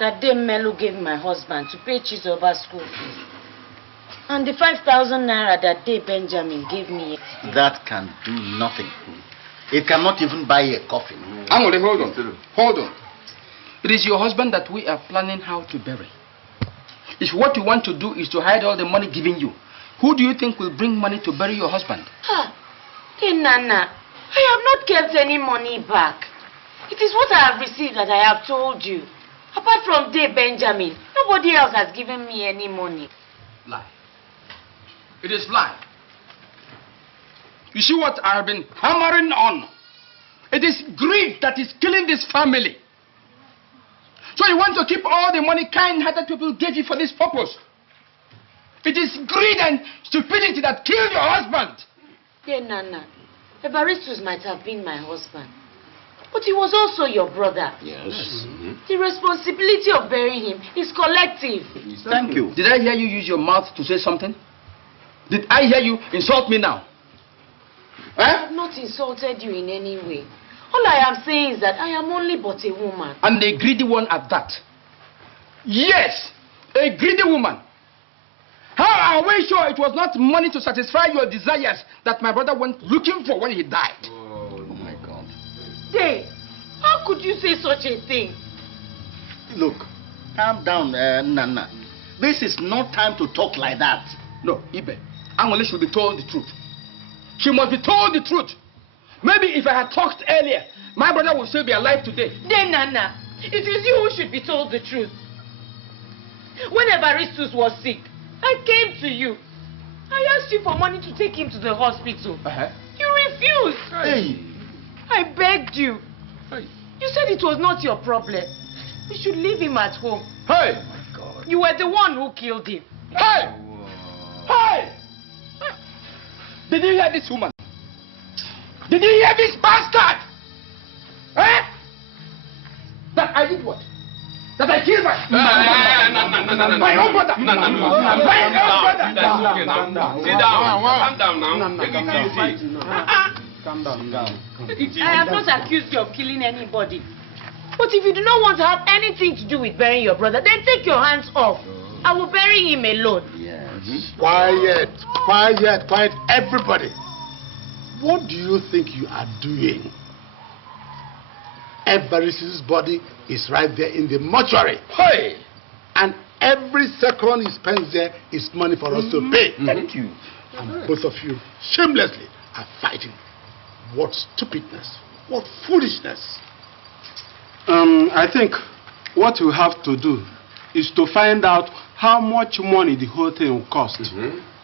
that day Melu gave my husband to pay Chizoba's school fees. And the 5,000 naira that day Benjamin gave me. That can do nothing. It cannot even buy a coffin. Angole, hold on. It is your husband that we are planning how to bury. If what you want to do is to hide all the money given you, who do you think will bring money to bury your husband? Hey, Nana, I have not kept any money back. It is what I have received that I have told you. Apart from Dave Benjamin, nobody else has given me any money. Lie. It is lie. You see what I have been hammering on? It is greed that is killing this family. So you want to keep all the money kind-hearted people gave you for this purpose. It is greed and stupidity that killed your husband. Yeah, Nana, Evaristus might have been my husband, but he was also your brother. Yes. The responsibility of burying him is collective. Thank you. Did I hear you use your mouth to say something? Did I hear you insult me now? I have not insulted you in any way. All I am saying is that I am only but a woman. And a greedy one at that. Yes, a greedy woman. How are we sure it was not money to satisfy your desires that my brother went looking for when he died? Oh my God. Dave, how could you say such a thing? Look, calm down, Nana. This is not time to talk like that. No, Ibe, Angole should be told the truth. She must be told the truth. Maybe if I had talked earlier, my brother would still be alive today. Then, Nana, it is you who should be told the truth. When Evaristus was sick, I came to you. I asked you for money to take him to the hospital. You refused. Hey. I begged you. Hey. You said it was not your problem. We should leave him at home. Hey! You were the one who killed him. Hey! Hey! Did you hear this woman? Did you hear this bastard? Eh? That I did what? That I killed my own brother. My own brother. Sit down. Calm down now. Take it easy. Calm down. I have not accused you of killing anybody. But if you do not want to have anything to do with burying your brother, then take your hands off. I will bury him alone. Yes. Quiet, everybody. What do you think you are doing? Evaristus' body is right there in the mortuary. Hey! And every second he spends there is money for us to pay. Thank you. And both of you shamelessly are fighting. What stupidness. What foolishness. I think what you have to do is to find out how much money the whole thing will cost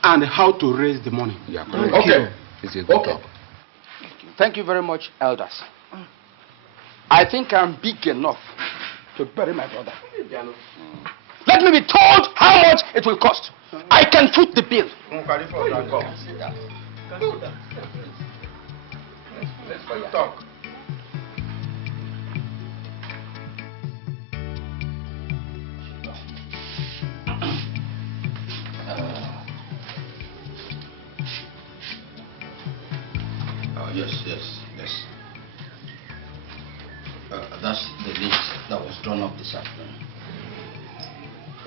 and how to raise the money. Yeah, okay. Okay. Thank you very much, elders. I think I'm big enough to bury my brother. Let me be told how much it will cost. I can foot the bill. Let's talk. Yes. That's the list that was drawn up this afternoon.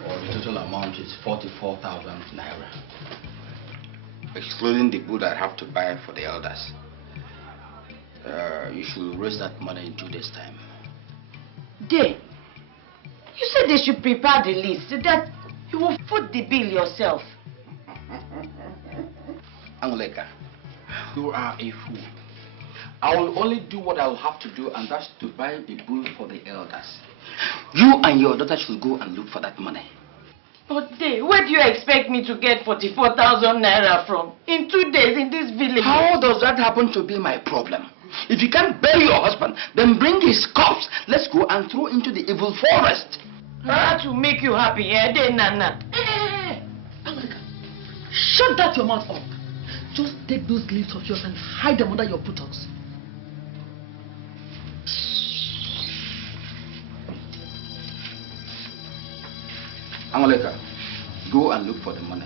The total amount is 44,000 naira, excluding the food I have to buy for the elders. You should raise that money in 2 days' time. Dave, you said they should prepare the list so that you will foot the bill yourself. Angoleka, you are a fool. I will only do what I will have to do, and that's to buy a bull for the elders. You and your daughter should go and look for that money. But Dave, where do you expect me to get 44,000 naira from in 2 days in this village? How does that happen to be my problem? If you can't bury your husband, then bring his corpse. Let's go and throw into the evil forest. That will make you happy, eh, Nana? Shut that your mouth up. Just take those leaves of yours and hide them under your buttocks. Angoleka, go and look for the money.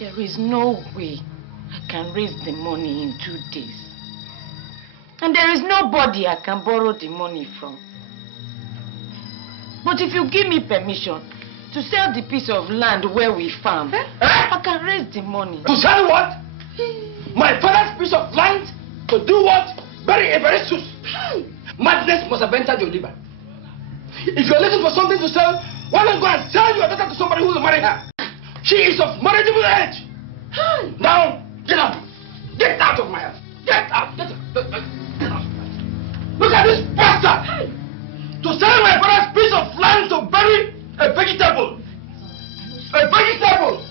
There is no way I can raise the money in 2 days. And there is nobody I can borrow the money from. But if you give me permission to sell the piece of land where we farm, I can raise the money. To sell what? My father's piece of land? To do what? Bury Evaristus? Madness must have entered your liver. If you're looking for something to sell, why not go and sell your daughter to somebody who will marry her? She is of marriageable age. Now, get out. Get out of my house. Get out. Get out. Get out. Look at this bastard. To sell my brother's piece of land to bury a vegetable. A vegetable.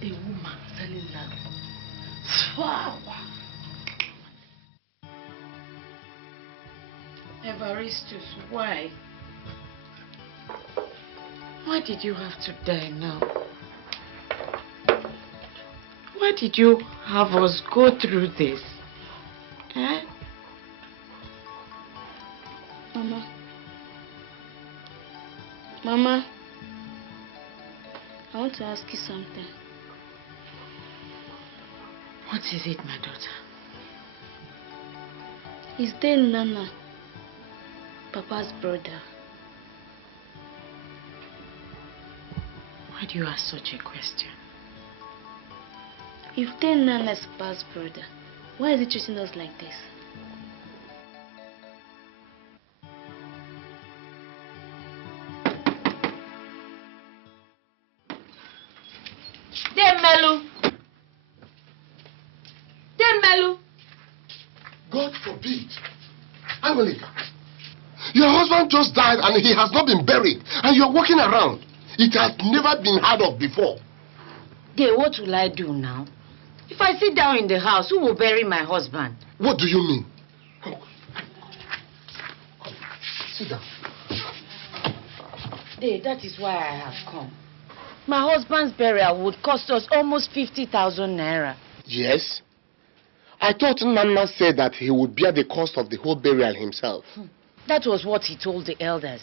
A woman selling land. Wow. Evaristus, why? Why did you have to die now? Why did you have us go through this? Eh? Mama. Mama. I want to ask you something. What is it, my daughter? Is there Nana, Papa's brother? Why do you ask such a question? If they're Nana's Papa's brother, why is he treating us like this? Demelu! Demelu! God forbid. Angelica, your husband just died and he has not been buried, and you're walking around. It has never been heard of before. Then what will I do now? If I sit down in the house, who will bury my husband? What do you mean? Come. Sit down. That is why I have come. My husband's burial would cost us almost 50,000 naira. Yes. I thought Nana said that he would bear the cost of the whole burial himself. That was what he told the elders.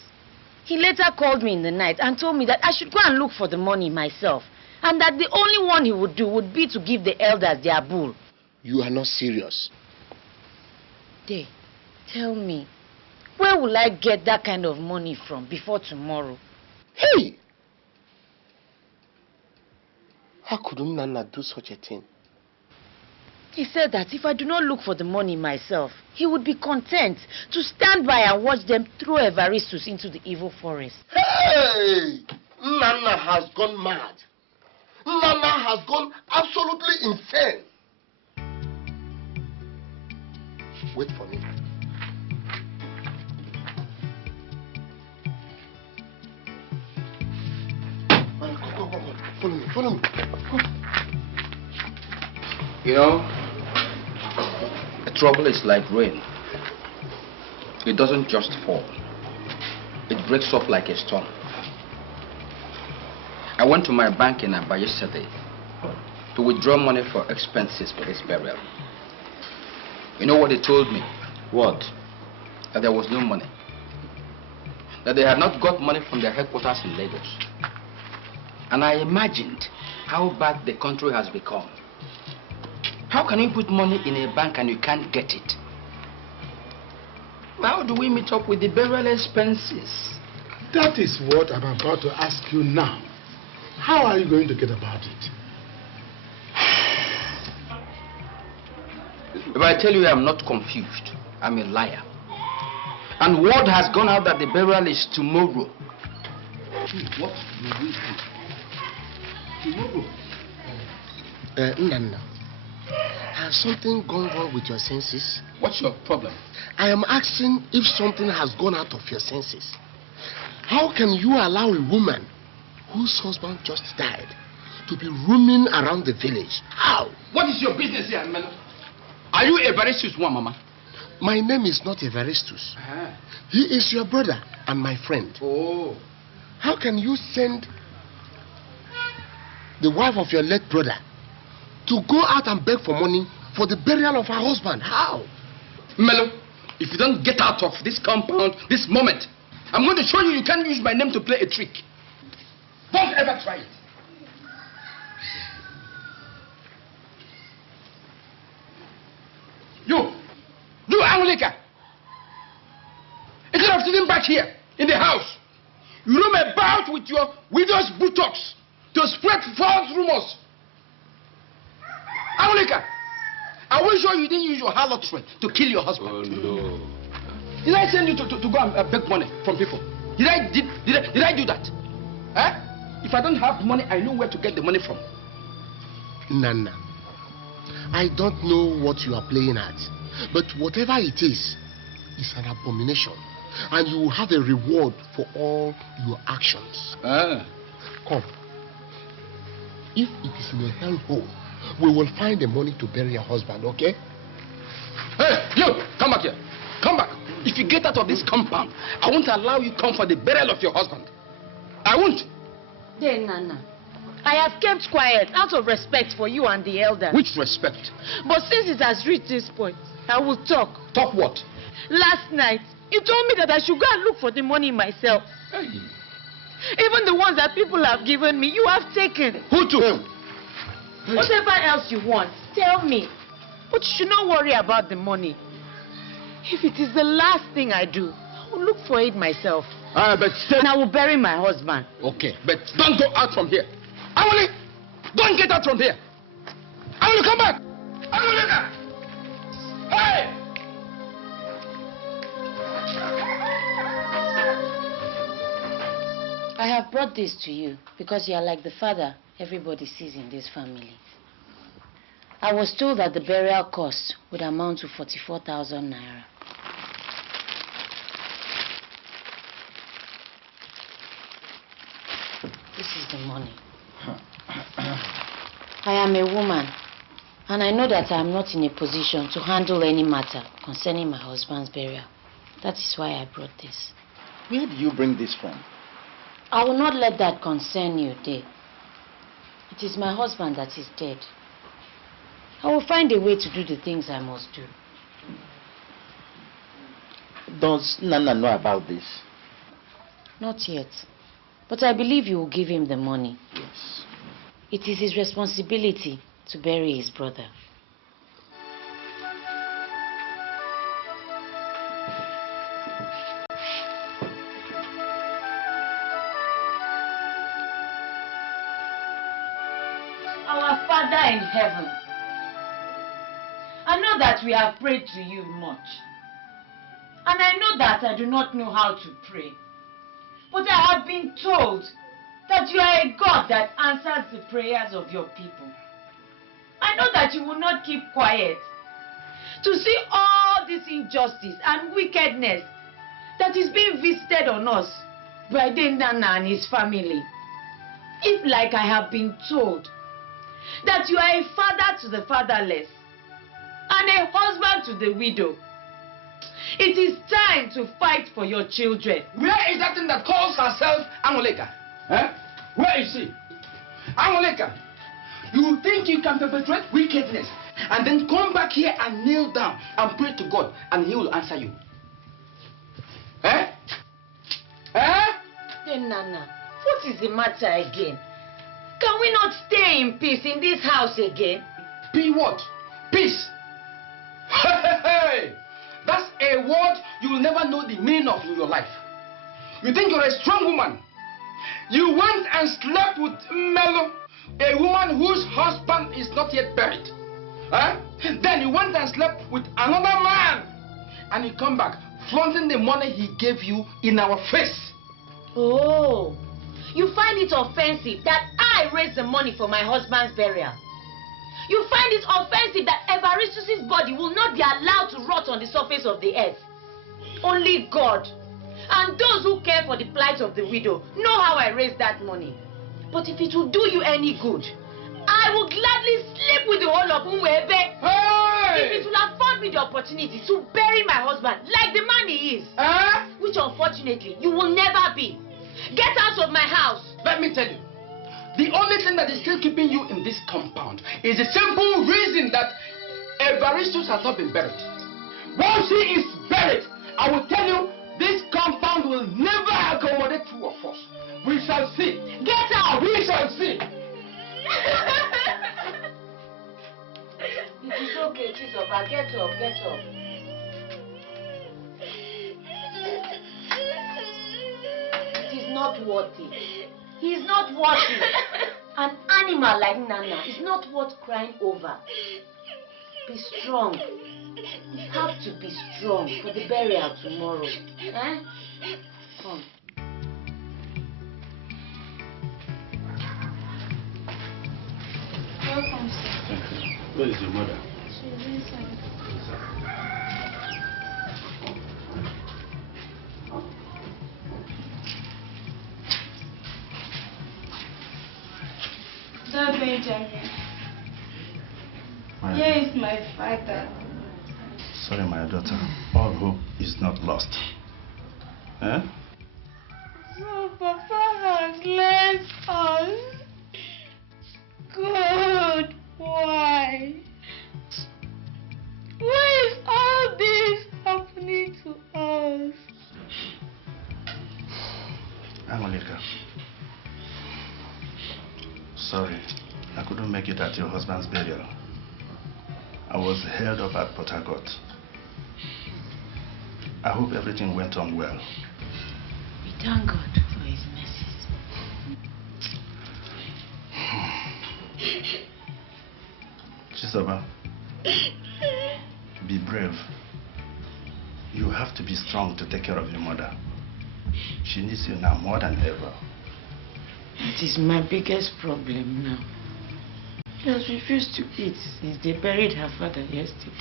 He later called me in the night and told me that I should go and look for the money myself. And that the only one he would do would be to give the elders their bull. You are not serious. Tell me, where will I get that kind of money from before tomorrow? Hey! How could Nana do such a thing? He said that if I do not look for the money myself, he would be content to stand by and watch them throw Evaristus into the evil forest. Hey! Nana has gone mad. Nana has gone absolutely insane. Wait for me. Come. Follow me. Come. You know, the trouble is like rain. It doesn't just fall. It breaks up like a storm. I went to my bank in Aba yesterday to withdraw money for expenses for this burial. You know what they told me? What? That there was no money. That they had not got money from their headquarters in Lagos. And I imagined how bad the country has become. How can you put money in a bank and you can't get it? How do we meet up with the burial expenses? That is what I'm about to ask you now. How are you going to get about it? If I tell you I'm not confused, I'm a liar. And word has gone out that the burial is tomorrow. What will we do? Tomorrow? Nana, has something gone wrong with your senses? What's your problem? I am asking if something has gone out of your senses. How can you allow a woman whose husband just died to be roaming around the village? How? What is your business here, man? Are you Evaristus one, Mama? My name is not Evaristus. He is your brother and my friend. Oh. How can you send the wife of your late brother to go out and beg for money for the burial of her husband? How? Melo, if you don't get out of this compound this moment, I'm going to show you can't use my name to play a trick. Don't ever try it. You Angelica. Instead of sitting back here in the house, you roam about with your widow's buttocks to spread false rumors. Angelica, Are we sure you didn't use your harlot friend to kill your husband? Oh no. Did I send you to go and beg money from people? Did I do that? Eh? If I don't have money, I know where to get the money from. Nana, I don't know what you are playing at, but whatever it is, it's an abomination, and you will have a reward for all your actions. Come. If it is in a hellhole, we will find the money to bury your husband, okay? Hey, you! Come back here. Come back. If you get out of this compound, I won't allow you come for the burial of your husband. I won't. Then, Nana, I have kept quiet out of respect for you and the elders. Which respect? But since it has reached this point, I will talk. Talk what? Last night, you told me that I should go and look for the money myself. Hey. Even the ones that people have given me, you have taken. Who to him? Whatever else you want, tell me. But you should not worry about the money. If it is the last thing I do, I will look for it myself. But still... And I will bury my husband. Okay, but don't go out from here. Awole, don't get out from here. Awole, come back. Awole, hey! I have brought this to you because you are like the father everybody sees in this family. I was told that the burial cost would amount to 44,000 naira. This is the money. I am a woman, and I know that I am not in a position to handle any matter concerning my husband's burial. That is why I brought this. Where do you bring this from? I will not let that concern you, dear. It is my husband that is dead. I will find a way to do the things I must do. Does Nana know about this? Not yet. But I believe you will give him the money. Yes. It is his responsibility to bury his brother. Our Father in heaven, I know that we have prayed to you much. And I know that I do not know how to pray. But I have been told that you are a God that answers the prayers of your people. I know that you will not keep quiet to see all this injustice and wickedness that is being visited on us by Nana and his family. If, like I have been told, that you are a father to the fatherless and a husband to the widow, it is time to fight for your children. Where is that thing that calls herself Angoleka? Eh? Where is she? Angoleka, you think you can perpetrate wickedness and then come back here and kneel down and pray to God and he will answer you? Eh? Eh? Then Nana, what is the matter again? Can we not stay in peace in this house again? Be what? Peace? Hey! That's a word you will never know the meaning of in your life. You think you're a strong woman. You went and slept with Melo, a woman whose husband is not yet buried. Huh? Then you went and slept with another man. And you come back flaunting the money he gave you in our face. Oh, you find it offensive that I raised the money for my husband's burial. You find it offensive that Evaristus' body will not be allowed to rot on the surface of the earth. Only God and those who care for the plight of the widow know how I raised that money. But if it will do you any good, I will gladly sleep with the whole of Umwebe. Hey! If it will afford me the opportunity to bury my husband like the man he is, which unfortunately you will never be. Get out of my house. Let me tell you, the only thing that is still keeping you in this compound is the simple reason that Evaristus has not been buried. Once he is buried, I will tell you, this compound will never accommodate two of us. We shall see. Get out! We shall see. It is okay, Chizoba. Get up, get up. It is not worthy. He is not worthy. An animal like Nana is not worth crying over. Be strong. You have to be strong for the burial tomorrow. Eh? Come. Welcome, sir. Where is your mother? She's inside. Sir Benjamin. Here is my father. Sorry, my daughter. All hope is not lost. Eh? So Papa has left us. God, why? Why is all this happening to us? Angolika. Sorry, I couldn't make it at your husband's burial. I was held up at Port Harcourt. I hope everything went on well. We thank God for his mercies. Chisoba, be brave. You have to be strong to take care of your mother. She needs you now more than ever. That is my biggest problem now. She has refused to eat since they buried her father yesterday.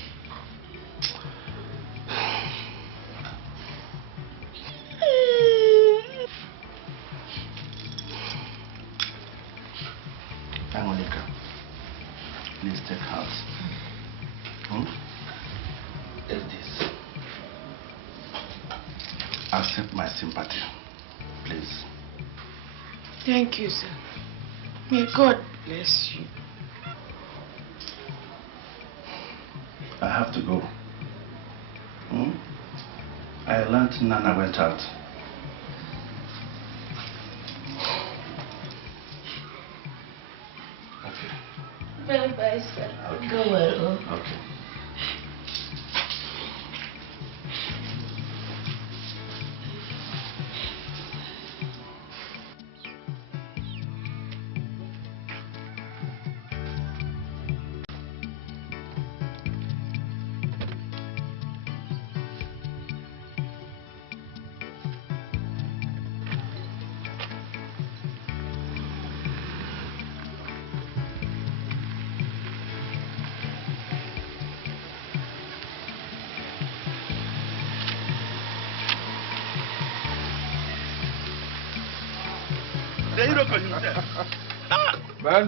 Angolika, please take heart. Take this. Accept my sympathy, please. Thank you, sir. May God bless you. I have to go. I learned Nana went out. Okay. Bye-bye, sir. Okay. Go well. Okay.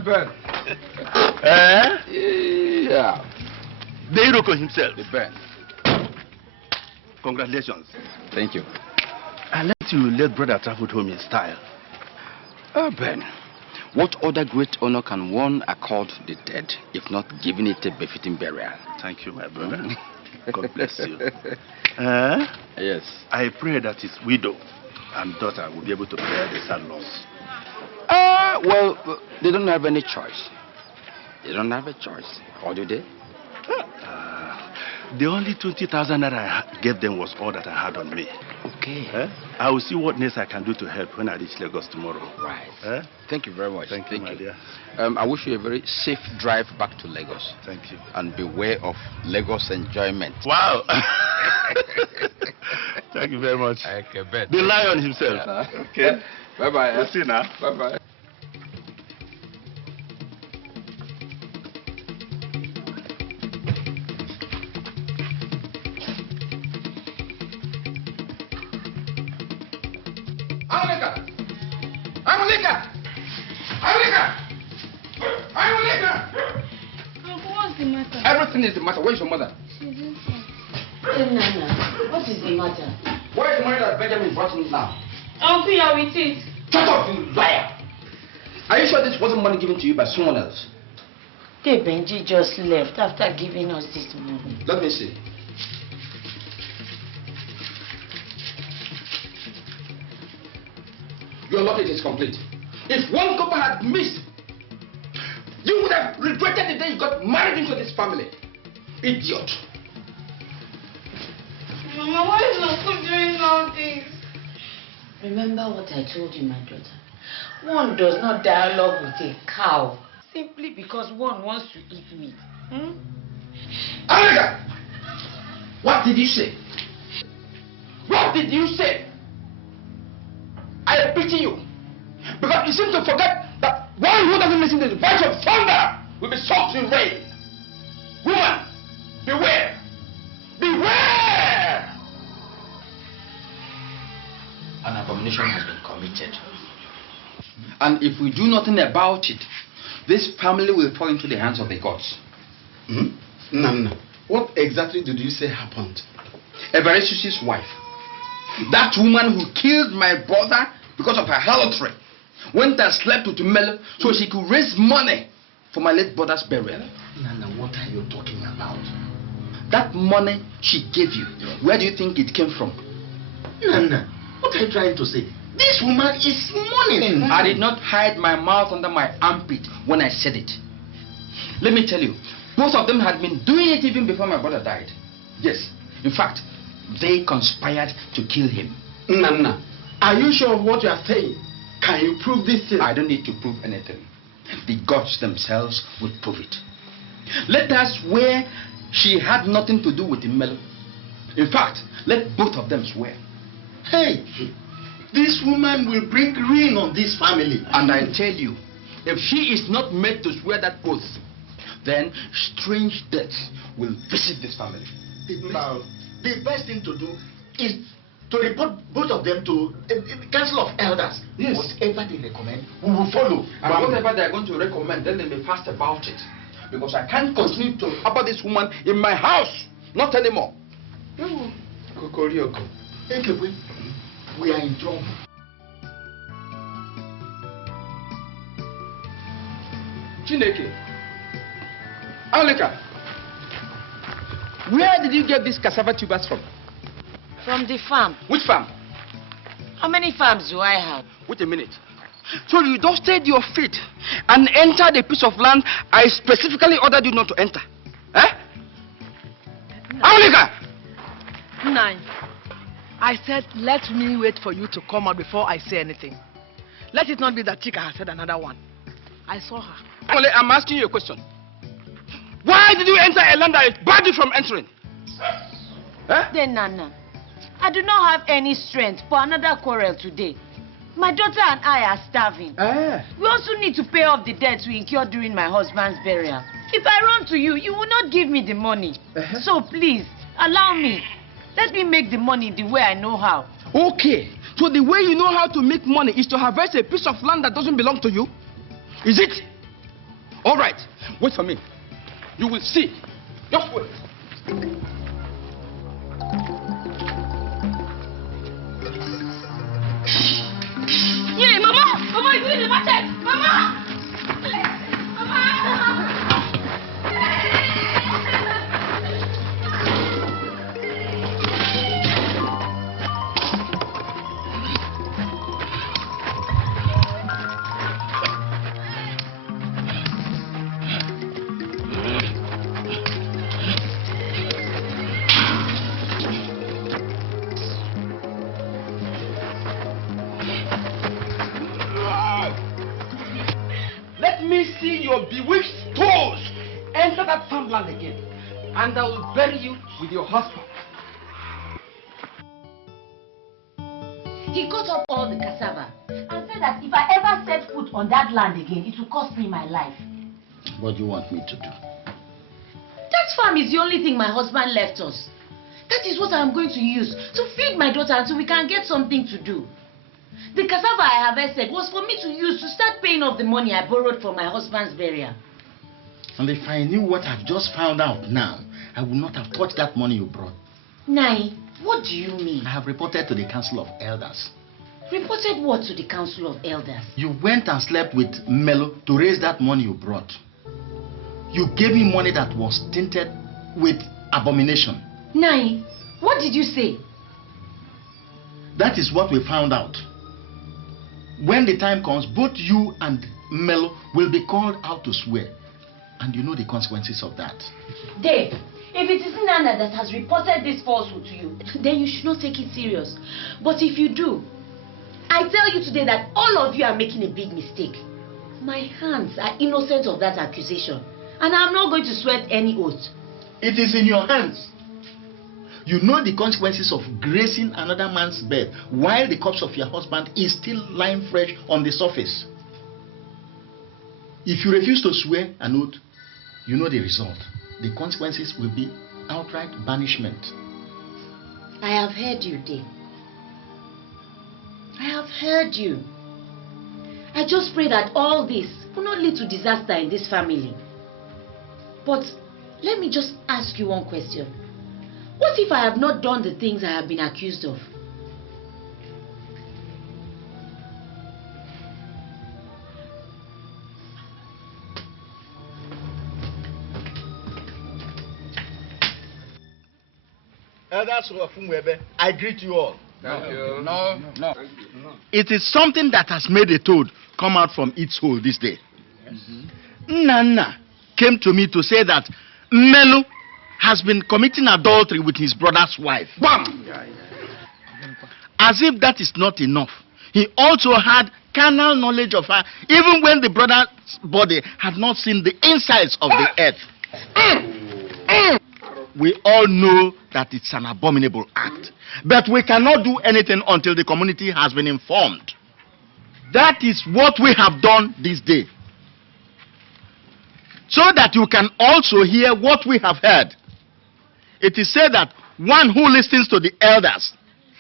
Ben. Eh? Yeah. The Iroko himself. The Ben. Congratulations. Thank you. I let you let brother travel home in style. Ben, what other great honor can one accord the dead if not giving it a befitting burial? Thank you, my brother. God bless you. Yes. I pray that his widow and daughter will be able to bear the sad loss. Well, they don't have any choice. They don't have a choice. Or do they? The only 20,000 that I gave them was all that I had on me. Okay. I will see what next I can do to help when I reach Lagos tomorrow. Right. Thank you very much. Thank you, my dear. I wish you a very safe drive back to Lagos. Thank you. And beware of Lagos enjoyment. Wow. Thank you very much. Okay, bet. The lion himself. Yeah. Okay. Bye-bye. We'll see now. Bye-bye. Uncle, what's the matter? Everything is the matter. Where is your mother? She's inside. Hey, Nana, what is the matter? Where is the money that Benjamin brought in now? Uncle, you're with it. Shut up, you liar! Are you sure this wasn't money given to you by someone else? Hey, Benji just left after giving us this money. Let me see. Your locket is complete. If one couple had missed, you would have regretted the day you got married into this family. Idiot. Mama, why is Uncle doing all this? Remember what I told you, my daughter. One does not dialogue with a cow simply because one wants to eat meat. America! What did you say? What did you say? I pity you. Because you seem to forget that one who doesn't listen to the voice of thunder will be soaked in rain. Woman, beware! Beware! An abomination has been committed. And if we do nothing about it, this family will fall into the hands of the gods. Nana, what exactly did you say happened? Everestus' wife, that woman who killed my brother because of her harlotry, went and slept with Melo so she could raise money for my late brother's burial. Nana, what are you talking about? That money she gave you, where do you think it came from? Nana, what are you trying to say? This woman is money. I did not hide my mouth under my armpit when I said it. Let me tell you, both of them had been doing it even before my brother died. Yes, in fact, they conspired to kill him. Nana, are you sure of what you are saying? Can you prove this thing? I don't need to prove anything. The gods themselves will prove it. Let us swear she had nothing to do with the Melo. In fact, let both of them swear. Hey, this woman will bring ruin on this family. And I tell you, if she is not made to swear that oath, then strange death will visit this family. The best thing to do is to report both of them to the Council of Elders. Yes. Whatever they recommend, we will follow. And whatever they are going to recommend, then they may fast about it. Because I can't continue to harbor this woman in my house. Not anymore. Kokorioko. We are in trouble. Chineke. Alika. Where did you get these cassava tubers from? From the farm. Which farm? How many farms do I have? Wait a minute. So you dusted your feet and entered a piece of land I specifically ordered you not to enter? Eh? Alika! Nine. I said, let me wait for you to come out before I say anything. Let it not be that Chika has said another one. I saw her. I'm asking you a question. Why did you enter a land that is barred you from entering? Then, Nana, I do not have any strength for another quarrel today. My daughter and I are starving. We also need to pay off the debts we incurred during my husband's burial. If I run to you, you will not give me the money. So please, allow me. Let me make the money the way I know how. Okay. So the way you know how to make money is to harvest a piece of land that doesn't belong to you? Is it? All right. Wait for me. You will see. Just wait. Yeah, Mama! Mama, you in the market! Mama! Mama! Your bewitched toes enter that farmland again, and I will bury you with your husband. He cut up all the cassava and said that if I ever set foot on that land again, it will cost me my life. What do you want me to do? That farm is the only thing my husband left us. That is what I am going to use to feed my daughter until we can get something to do. The cassava I harvested was for me to use to start paying off the money I borrowed for my husband's burial. And if I knew what I've just found out now, I would not have touched that money you brought. Nai, what do you mean? I have reported to the Council of Elders. Reported what to the Council of Elders? You went and slept with Melo to raise that money you brought. You gave me money that was tainted with abomination. Nai, what did you say? That is what we found out. When the time comes, both you and Melo will be called out to swear. And you know the consequences of that. Dave, if it is Nana that has reported this falsehood to you, then you should not take it serious. But if you do, I tell you today that all of you are making a big mistake. My hands are innocent of that accusation. And I'm not going to sweat any oath. It is in your hands. You know the consequences of gracing another man's bed while the corpse of your husband is still lying fresh on the surface. If you refuse to swear an oath, you know the result. The consequences will be outright banishment. I have heard you, Dave. I have heard you. I just pray that all this will not lead to disaster in this family. But let me just ask you one question. What if I have not done the things I have been accused of? Elders of Umwebe, I greet you all. Thank you. No. It is something that has made a toad come out from its hole this day. Nana came to me to say that Melo has been committing adultery with his brother's wife. Bam! As if that is not enough, he also had carnal knowledge of her, even when the brother's body had not seen the insides of the earth. We all know that it's an abominable act, but we cannot do anything until the community has been informed. That is what we have done this day, so that you can also hear what we have heard. It is said that one who listens to the elders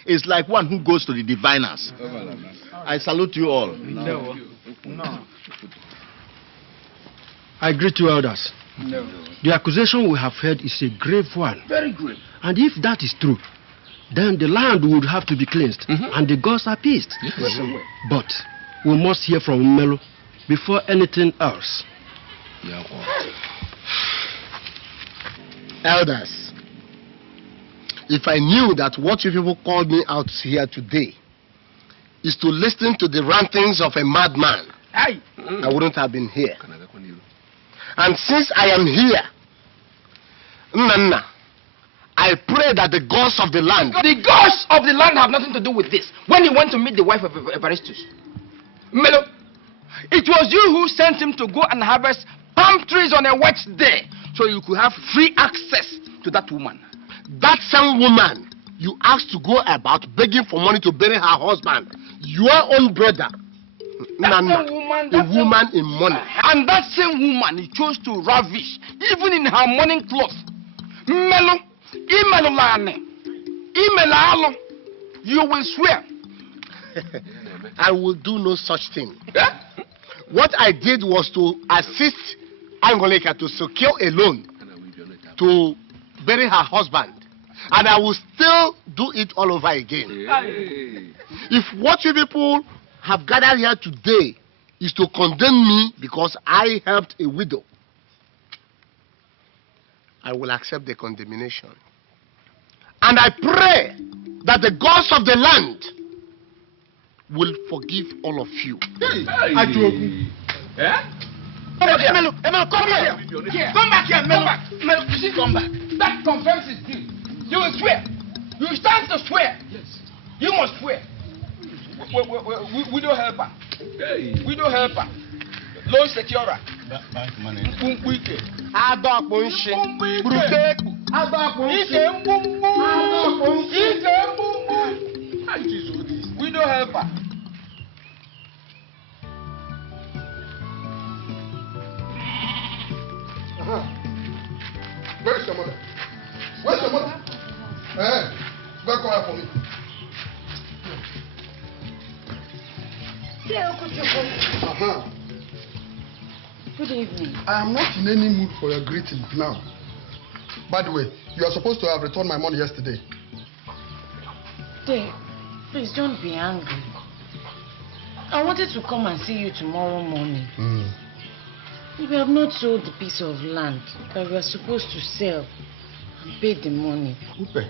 is like one who goes to the diviners. I salute you all. I greet you, elders. The accusation we have heard is a grave one. Very grave. And if that is true, then the land would have to be cleansed and the gods appeased. But we must hear from Melo before anything else. Elders, if I knew that what you people called me out here today is to listen to the rantings of a madman, I wouldn't have been here. And since I am here, Nana, I pray that the gods of the land... The gods of the land have nothing to do with this. When he went to meet the wife of Evaristus, Melo, it was you who sent him to go and harvest palm trees on a wet day so you could have free access to that woman. That same woman you asked to go about begging for money to bury her husband, your own brother, Nana, a woman in money. And that same woman he chose to ravish, even in her morning cloth. Melo, you will swear. I will do no such thing. What I did was to assist Angoleka to secure a loan to bury her husband. And I will still do it all over again. If what you people have gathered here today is to condemn me because I helped a widow, I will accept the condemnation. And I pray that the gods of the land will forgive all of you. Melo, come here. Come back here, Melo. Melo, you see, come back. That confirms his guilt. You will swear. You stand to swear. Yes. You must swear. Widow helper. Widow helper. Loan securer. Widow helper. Where's your mother? Where's your mother? Go call her for me. Good evening. I am not in any mood for your greeting now. By the way, you are supposed to have returned my money yesterday. Dave, please don't be angry. I wanted to come and see you tomorrow morning. We have not sold the piece of land that we are supposed to sell and pay the money. Upe,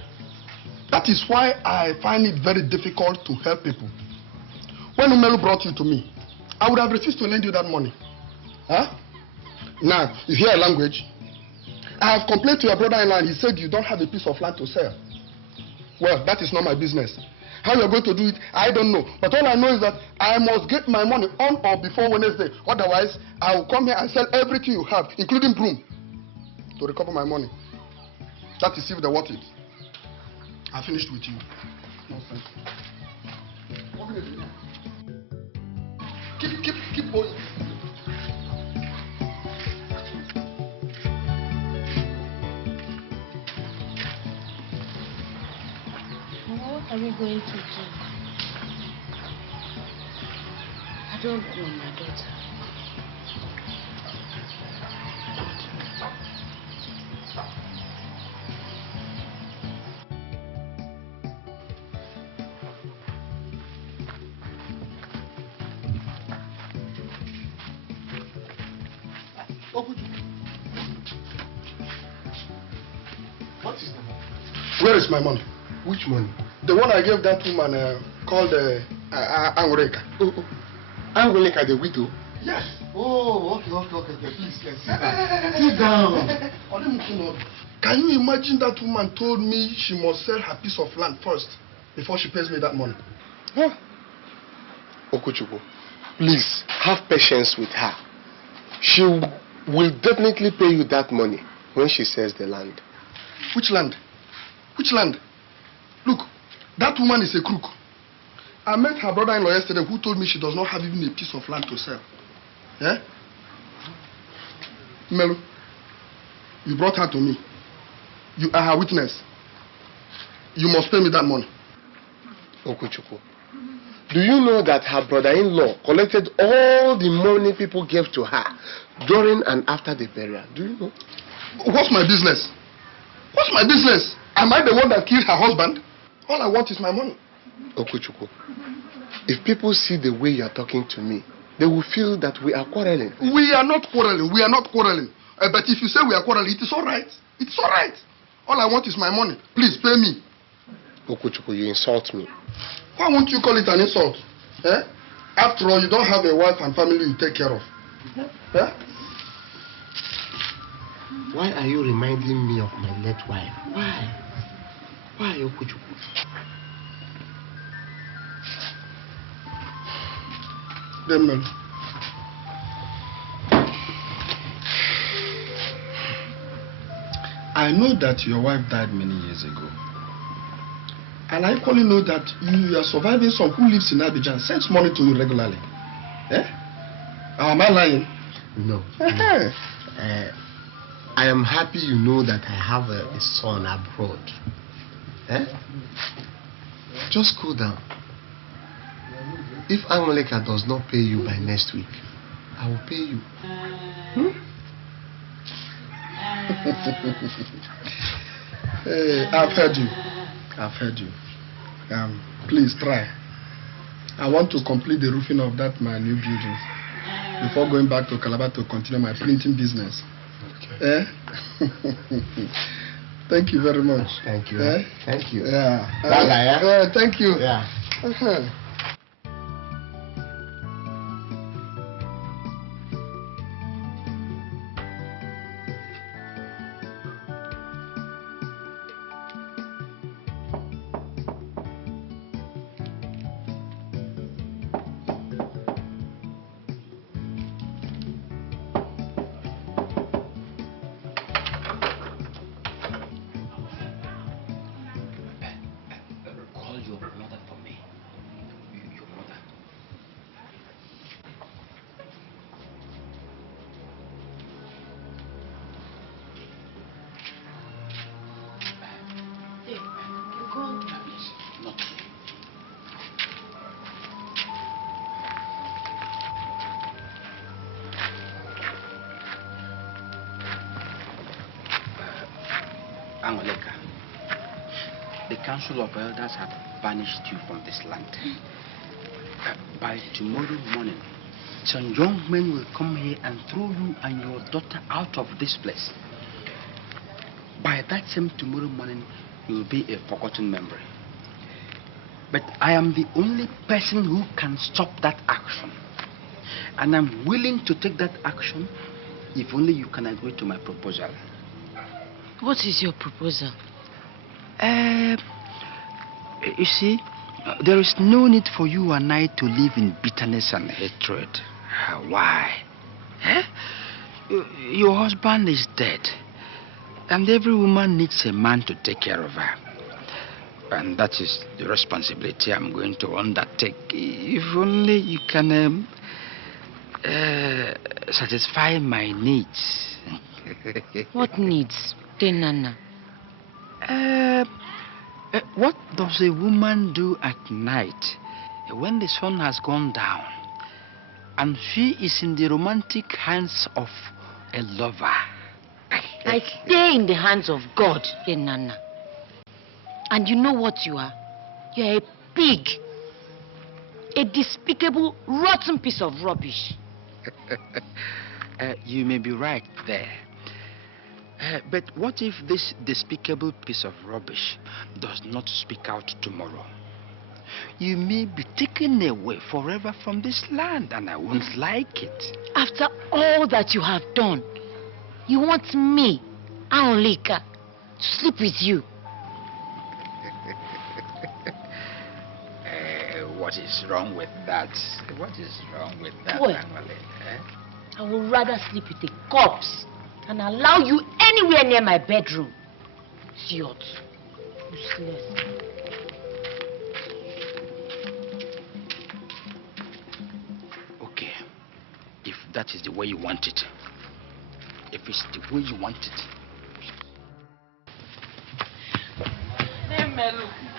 that is why I find it very difficult to help people. When Umelu brought you to me, I would have refused to lend you that money. Huh? Now, you hear a language. I have complained to your brother-in-law and he said you don't have a piece of land to sell. Well, that is not my business. How you are going to do it, I don't know. But all I know is that I must get my money on or before Wednesday. Otherwise, I will come here and sell everything you have, including broom, to recover my money. That is if they want it. I finished with you. Nonsense. Keep going. What are we going to do? I don't know, my daughter. What is the money? Where is my money? Which money? The one I gave that woman called Angureka. Angureka, the widow? Yes. Oh, okay. Please, sit down. Can you imagine that woman told me she must sell her piece of land first before she pays me that money? Huh? Okochukwu, please have patience with her. She will definitely pay you that money when she sells the land. Which land? Which land? Look, that woman is a crook. I met her brother-in-law yesterday who told me she does not have even a piece of land to sell. Yeah? Melu, you brought her to me. You are her witness. You must pay me that money. Okochukwu, do you know that her brother-in-law collected all the money people gave to her during and after the burial? Do you know? What's my business? What's my business? Am I the one that killed her husband? All I want is my money. Okochukwu, if people see the way you are talking to me, they will feel that we are quarreling. We are not quarreling. We are not quarreling. But if you say we are quarreling, it is all right. It's all right. All I want is my money. Please pay me. Okochukwu, you insult me. Why won't you call it an insult? Eh? After all, you don't have a wife and family you take care of. Eh? Why are you reminding me of my late wife? Why? Why, Okochukwu? Demel. I know that your wife died many years ago. And I equally know that you are surviving some who lives in Abidjan and sends money to you regularly. Eh? Am I lying? No. I am happy you know that I have a son abroad. Eh? Just cool down. If Angoleka does not pay you by next week, I will pay you. Hey, I've heard you. I've heard you. Please try. I want to complete the roofing of my new building before going back to Calabar to continue my printing business. Okay. Eh? Thank you very much. Thank you. Eh? Thank you. Yeah. Thank you. Yeah. Angoleka, the Council of Elders have banished you from this land. By tomorrow morning, some young men will come here and throw you and your daughter out of this place. By that same tomorrow morning, you will be a forgotten memory. But I am the only person who can stop that action. And I'm willing to take that action if only you can agree to my proposal. What is your proposal? You see, there is no need for you and I to live in bitterness and hatred. Why? Eh? Your husband is dead. And every woman needs a man to take care of her. And that is the responsibility I'm going to undertake. If only you can satisfy my needs. What needs, Nana? What does a woman do at night when the sun has gone down and she is in the romantic hands of a lover? I stay in the hands of God, Nana. And you know what you are? You are a pig. A despicable, rotten piece of rubbish. You may be right there. But what if this despicable piece of rubbish does not speak out tomorrow? You may be taken away forever from this land, and I won't like it. After all that you have done, you want me, Aolika, to sleep with you. What is wrong with that? What is wrong with that, Well, Emily? I would rather sleep with a corpse than allow you anywhere near my bedroom. Idiot. Useless. Okay. If that is the way you want it. If it's the way you want it.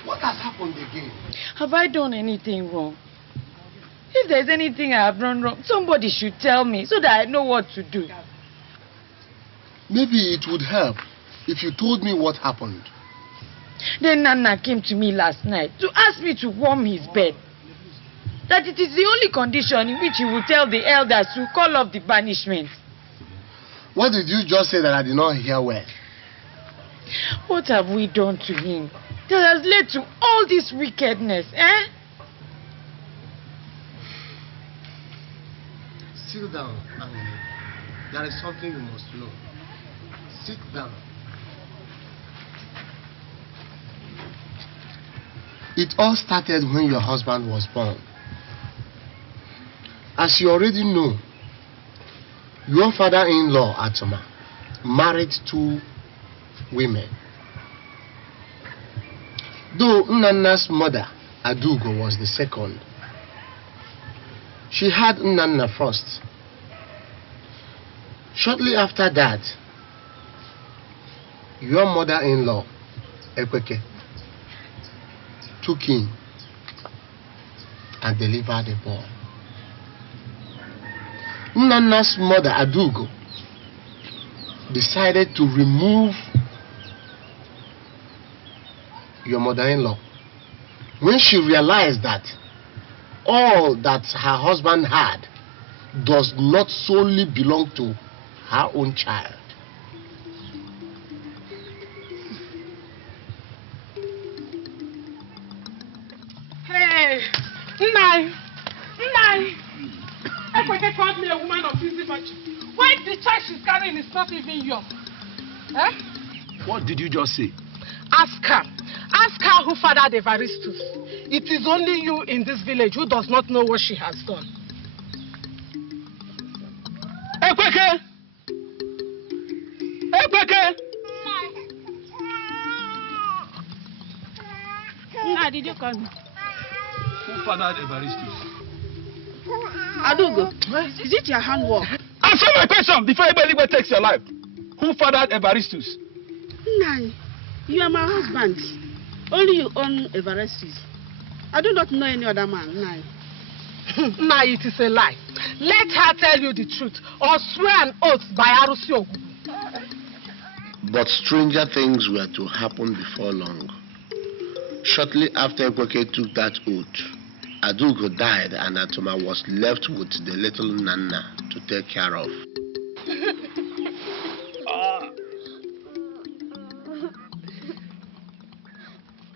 What has happened again? Have I done anything wrong? If there's anything I have done wrong, somebody should tell me so that I know what to do. Maybe it would help if you told me what happened. Then Nana came to me last night to ask me to warm his bed. That it is the only condition in which he will tell the elders to call off the banishment. What did you just say that I did not hear well? What have we done to him that has led to all this wickedness, eh? Sit down, Angela. There is something you must know. Sit down. It all started when your husband was born. As you already know, your father-in-law, Atoma, married 2 women. Though Nnanna's mother, Adugo, was the second, she had Nnanna first. Shortly after that, your mother-in-law, Ekweke, took him and delivered a boy. Nnanna's mother, Adugo, decided to remove your mother-in-law when she realized that all that her husband had does not solely belong to her own child. Hey, Nai, Ekweke called me a woman of easy virtue. Why the child she's carrying is not even yours? Eh? What did you just say? Ask her. Ask her who fathered Evaristus. It is only you in this village who does not know what she has done. Ekweke! Ekweke! Nna, did you call me? Who fathered Evaristus? Adugo, is it your handwork? Answer my question before anybody takes your life. Who fathered Evaristus? Nai, you are my husband. Only you own Evaristus. I do not know any other man, Nai. Nah, it is a lie. Let her tell you the truth or swear an oath by Arusi Ogubu. But stranger things were to happen before long. Shortly after Ekweke took that oath, Adugo died and Atoma was left with the little Nana to take care of.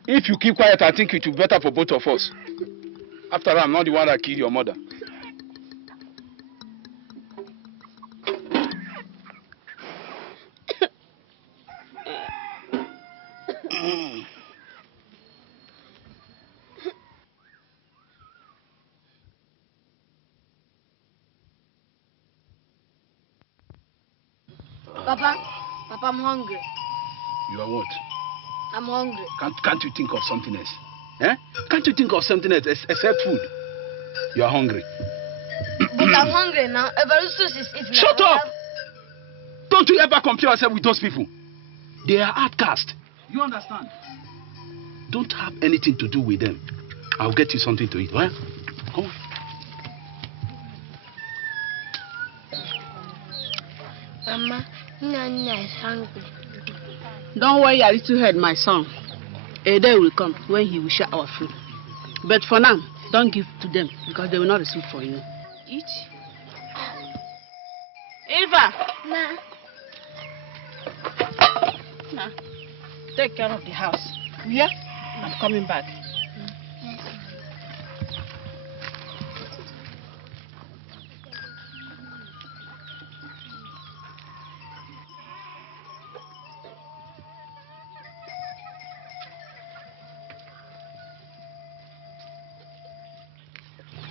If you keep quiet, I think it will be better for both of us. After all, I'm not the one that killed your mother. Papa, I'm hungry. You are what? I'm hungry. Can't you think of something else? Eh? Can't you think of something else except food? You are hungry. But I'm hungry now. Evaristus is eating. Shut up! Don't you ever compare yourself with those people. They are outcasts. You understand? Don't have anything to do with them. I'll get you something to eat. Huh? Come on. Mama, Nana is hungry. Don't worry your little head, my son. A day will come when he will share our food. But for now, don't give to them because they will not receive for you. Eat. Eva! Ma. Ma. Take care of the house. Yeah? I'm coming back.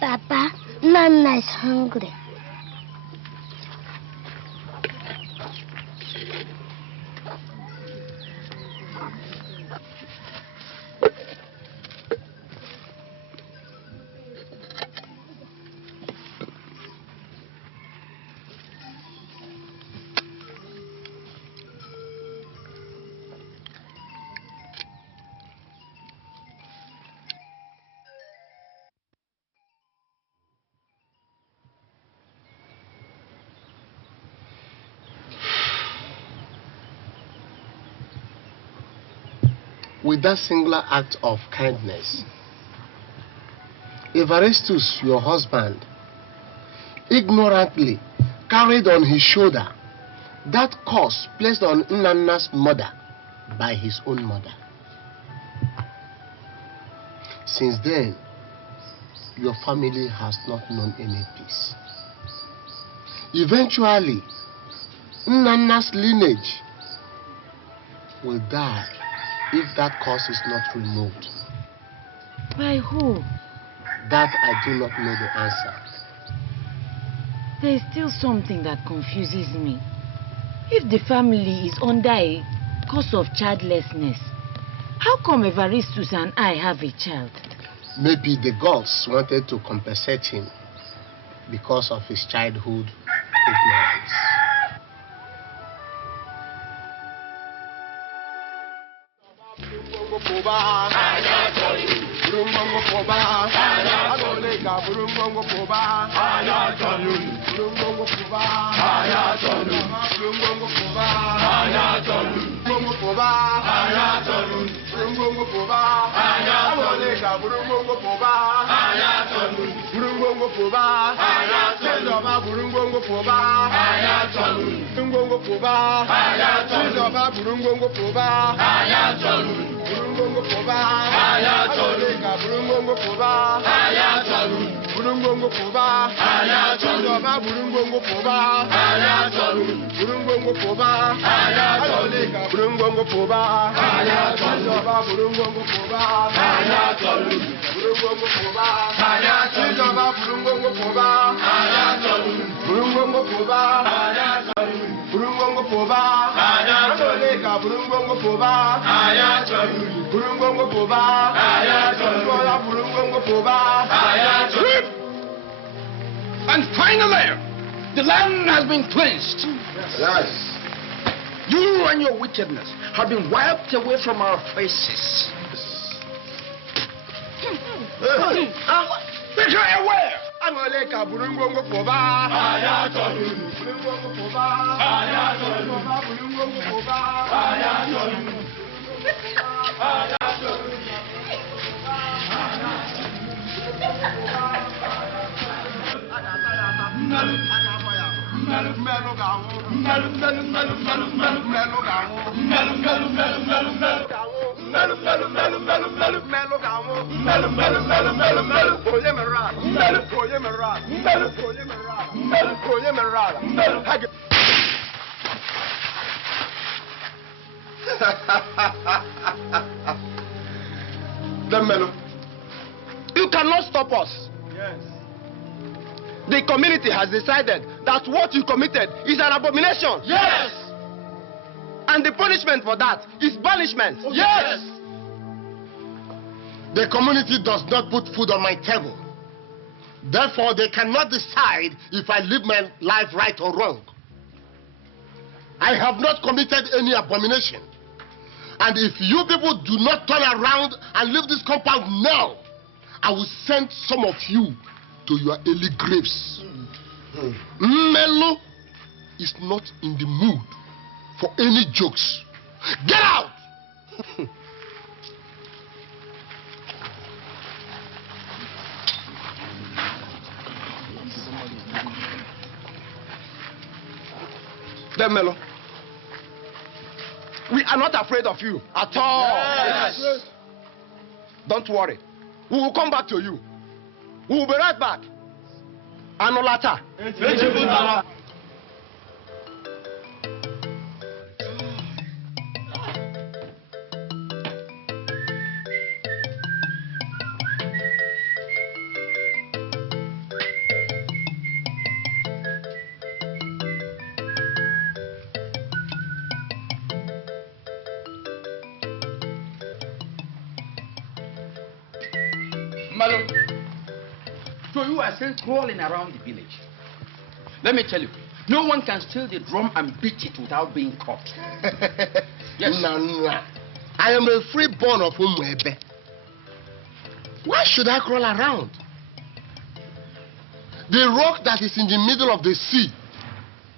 Papa, Nana is hungry. With that singular act of kindness, Evaristus, your husband, ignorantly carried on his shoulder that curse placed on Nana's mother by his own mother. Since then, your family has not known any peace. Eventually, Nana's lineage will die if that curse is not removed. By who? That I do not know the answer. There is still something that confuses me. If the family is under a cause of childlessness, how come Evaristus and I have a child? Maybe the gods wanted to compensate him because of his childhood ignorance. And finally, the land has been cleansed. Yes. You and your wickedness have been wiped away from our faces. Make her aware. You cannot stop us. Yes. The community has decided that what you committed is an abomination. Yes. And the punishment for that is banishment. Okay. Yes! The community does not put food on my table. Therefore, they cannot decide if I live my life right or wrong. I have not committed any abomination. And if you people do not turn around and leave this compound now, I will send some of you to your early graves. Melo is not in the mood for any jokes. Get out! Then Melo, we are not afraid of you at all. Yes. Don't worry. We will come back to you. We will be right back. Anolata. Malo, so you are still crawling around the village. Let me tell you, no one can steal the drum and beat it without being caught. Yes. Nah. I am a freeborn of Umwebe. Why should I crawl around? The rock that is in the middle of the sea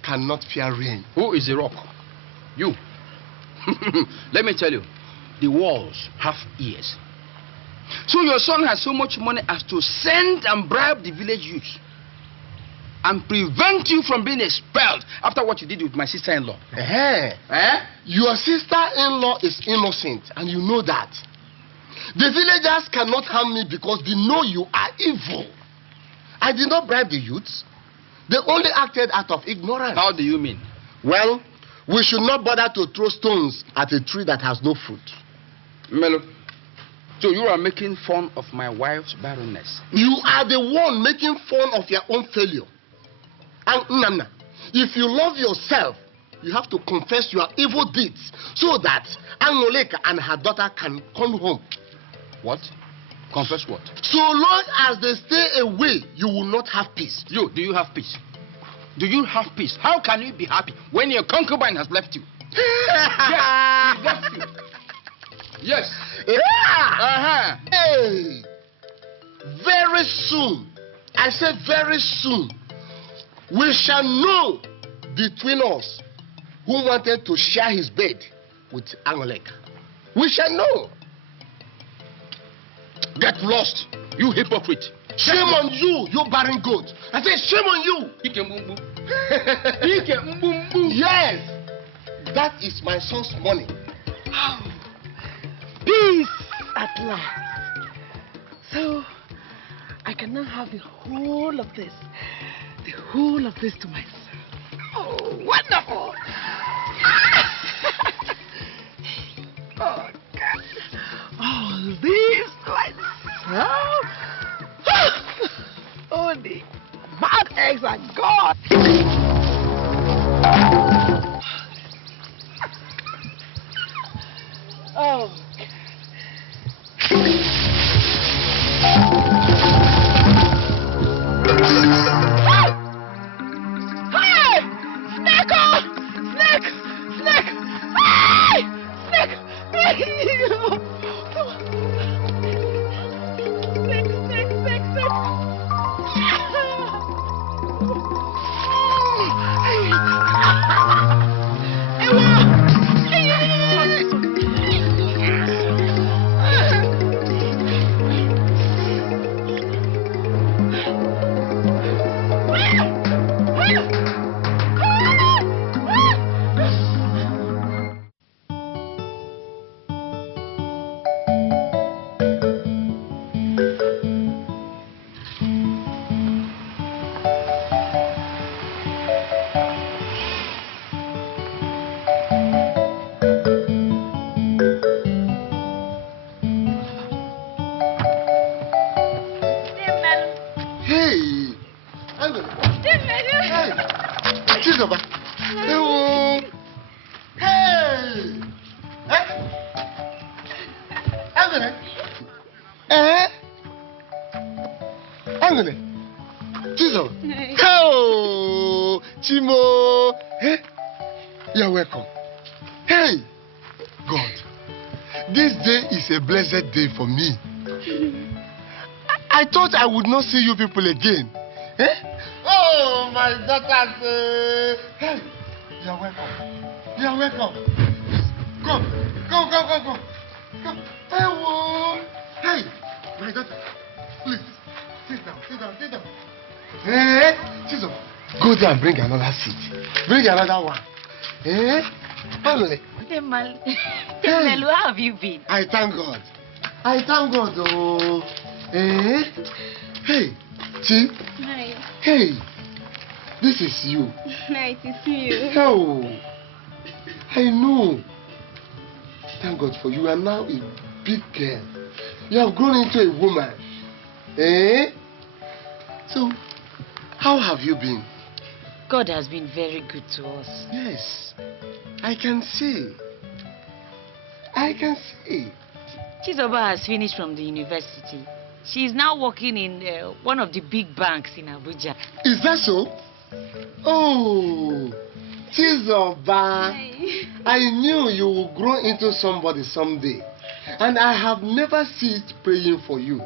cannot fear rain. Who is the rock? You. Let me tell you, the walls have ears. So your son has so much money as to send and bribe the village youth and prevent you from being expelled after what you did with my sister-in-law. Your sister-in-law is innocent, and you know that. The villagers cannot harm me because they know you are evil. I did not bribe the youths. They only acted out of ignorance. How do you mean? Well, we should not bother to throw stones at a tree that has no fruit. Melo, so you are making fun of my wife's barrenness. You are the one making fun of your own failure. And Nana, if you love yourself, you have to confess your evil deeds so that Angoleka and her daughter can come home. What? Confess what? So long as they stay away, you will not have peace. You, do you have peace? Do you have peace? How can you be happy when your concubine has left you? Yes, he left you. Yes. Yeah. Hey. Very soon, I said very soon, we shall know between us who wanted to share his bed with Angoleka. We shall know. Get lost, you hypocrite. Shame on you, you barren goat. I said shame on you. Yes, that is my son's money. Peace at last. So I can now have the whole of this. The whole of this to myself. Oh, wonderful. Oh, God. All this to myself. Oh, the bad eggs are gone. Oh. Hey! Snake! Snake! Snake! Hey! Snake! Come on. Snake, snake, snake, snake. Hey! Angole. Chizo. Oh, Chimo. Hey, you're welcome. Hey, God, this day is a blessed day for me. I thought I would not see you people again. Eh? Oh, my daughters. Hey, you're welcome. You're welcome. Come. Come. Hey, my daughter, please, sit down. Hey, Chizo, go there and bring another seat. Bring another one. Eh? Family. Melu, how have you been? I thank God. Oh. Eh? Hey, Chi. Hi. Hey, this is you. Nice to see you. Oh, I know. Thank God for you. You are now a big girl. You have grown into a woman. Eh? So, how have you been? God has been very good to us. Yes, I can see. Chizoba has finished from the university. She is now working in one of the big banks in Abuja. Is that so? Oh, Chizoba. I knew you would grow into somebody someday. And I have never ceased praying for you.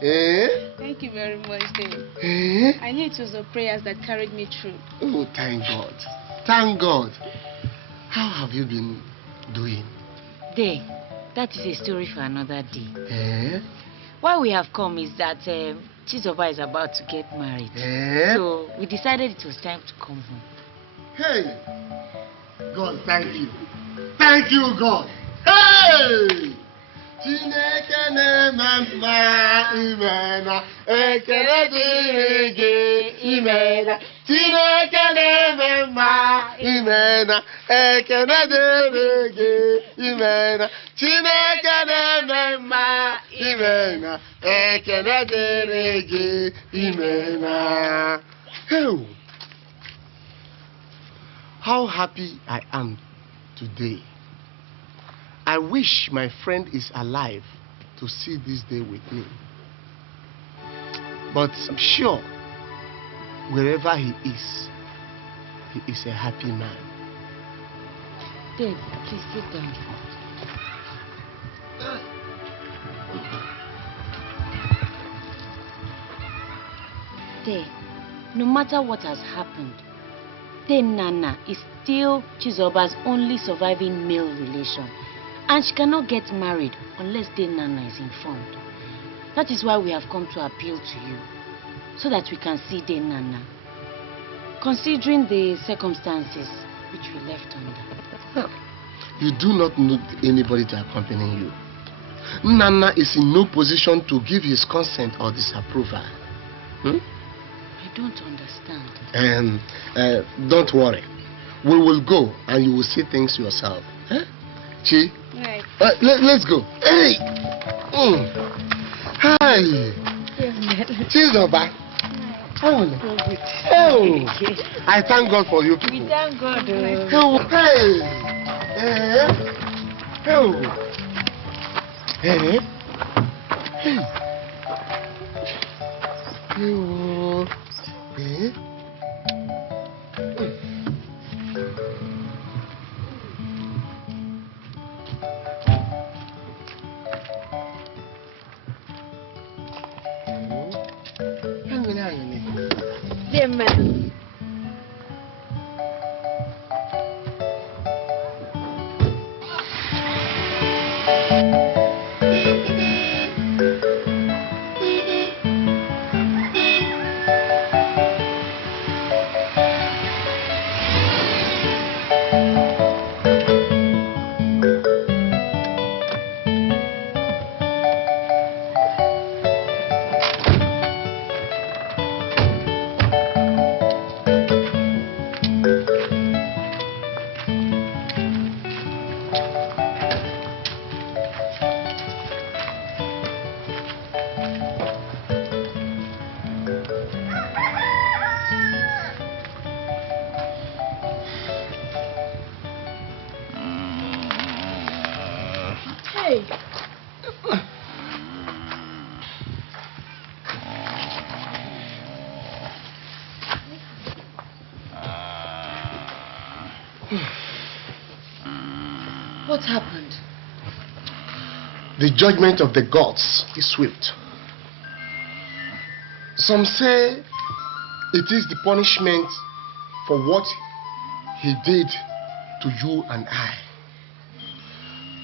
Eh? Thank you very much, Dave. Eh? I knew it was the prayers that carried me through. Oh, thank God. Thank God. How have you been doing? Day, that is a story for another day. Eh? Why we have come is that Chizoba is about to get married. Eh? So we decided it was time to come home. Hey! God, thank you. Thank you, God. Hey! Chineke na-eme imena, ekele dịrị gị imena. Chineke na-eme imena, ekele dịrị gị imena. Chineke na-eme imena, ekele dịrị gị imena. Hey! How happy I am today. I wish my friend is alive to see this day with me. But I'm sure wherever he is a happy man. Dave, please sit down. Dave, no matter what has happened, then Nana is still Chizoba's only surviving male relation. And she cannot get married unless then Nana is informed. That is why we have come to appeal to you, so that we can see then Nana, considering the circumstances which we left under. You do not need anybody to accompany you. Nana is in no position to give his consent or disapproval. I don't understand. Don't worry. We will go and you will see things yourself. Chi? Right. Let's go. Hey! Hi! Chizoba. Oh! I thank God for you people. We thank God. Oh, hey! Oh! Hey! Hey! Oh! Hey! Amen. What happened? The judgment of the gods is swift. Some say it is the punishment for what he did to you and I.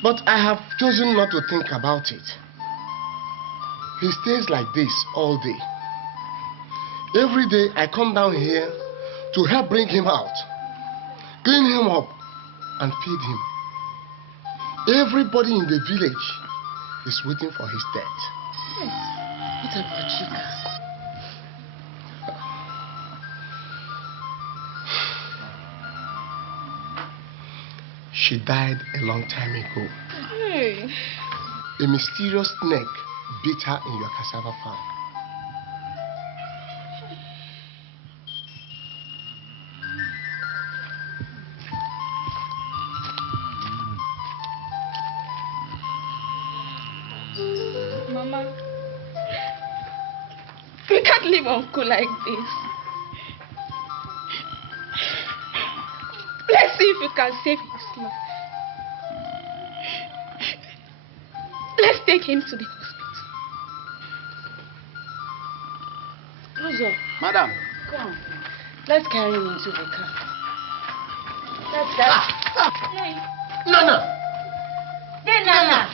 But I have chosen not to think about it. He stays like this all day. Every day I come down here to help bring him out, clean him up, and feed him. Everybody in the village is waiting for his death. Yes. What about Chika? She died a long time ago. Hey. A mysterious snake bit her in your cassava farm. Mama, we can't leave Uncle like this. Let's see if we can save his life. Let's take him to the hospital. Ozo. Madam. Come. Let's carry him into the car. Let's go. Hey. Nana! Hey, Nana!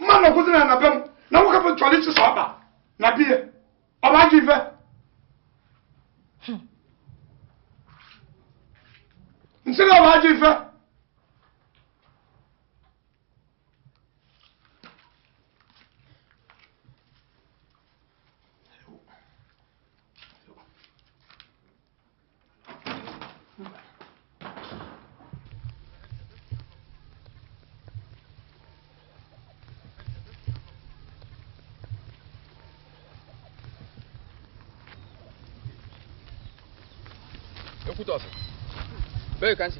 Man, wasn't an abem. Now we have to try to solve Nabia. Or I give her. Instead of I give her. Écoute-moi. Ben, quand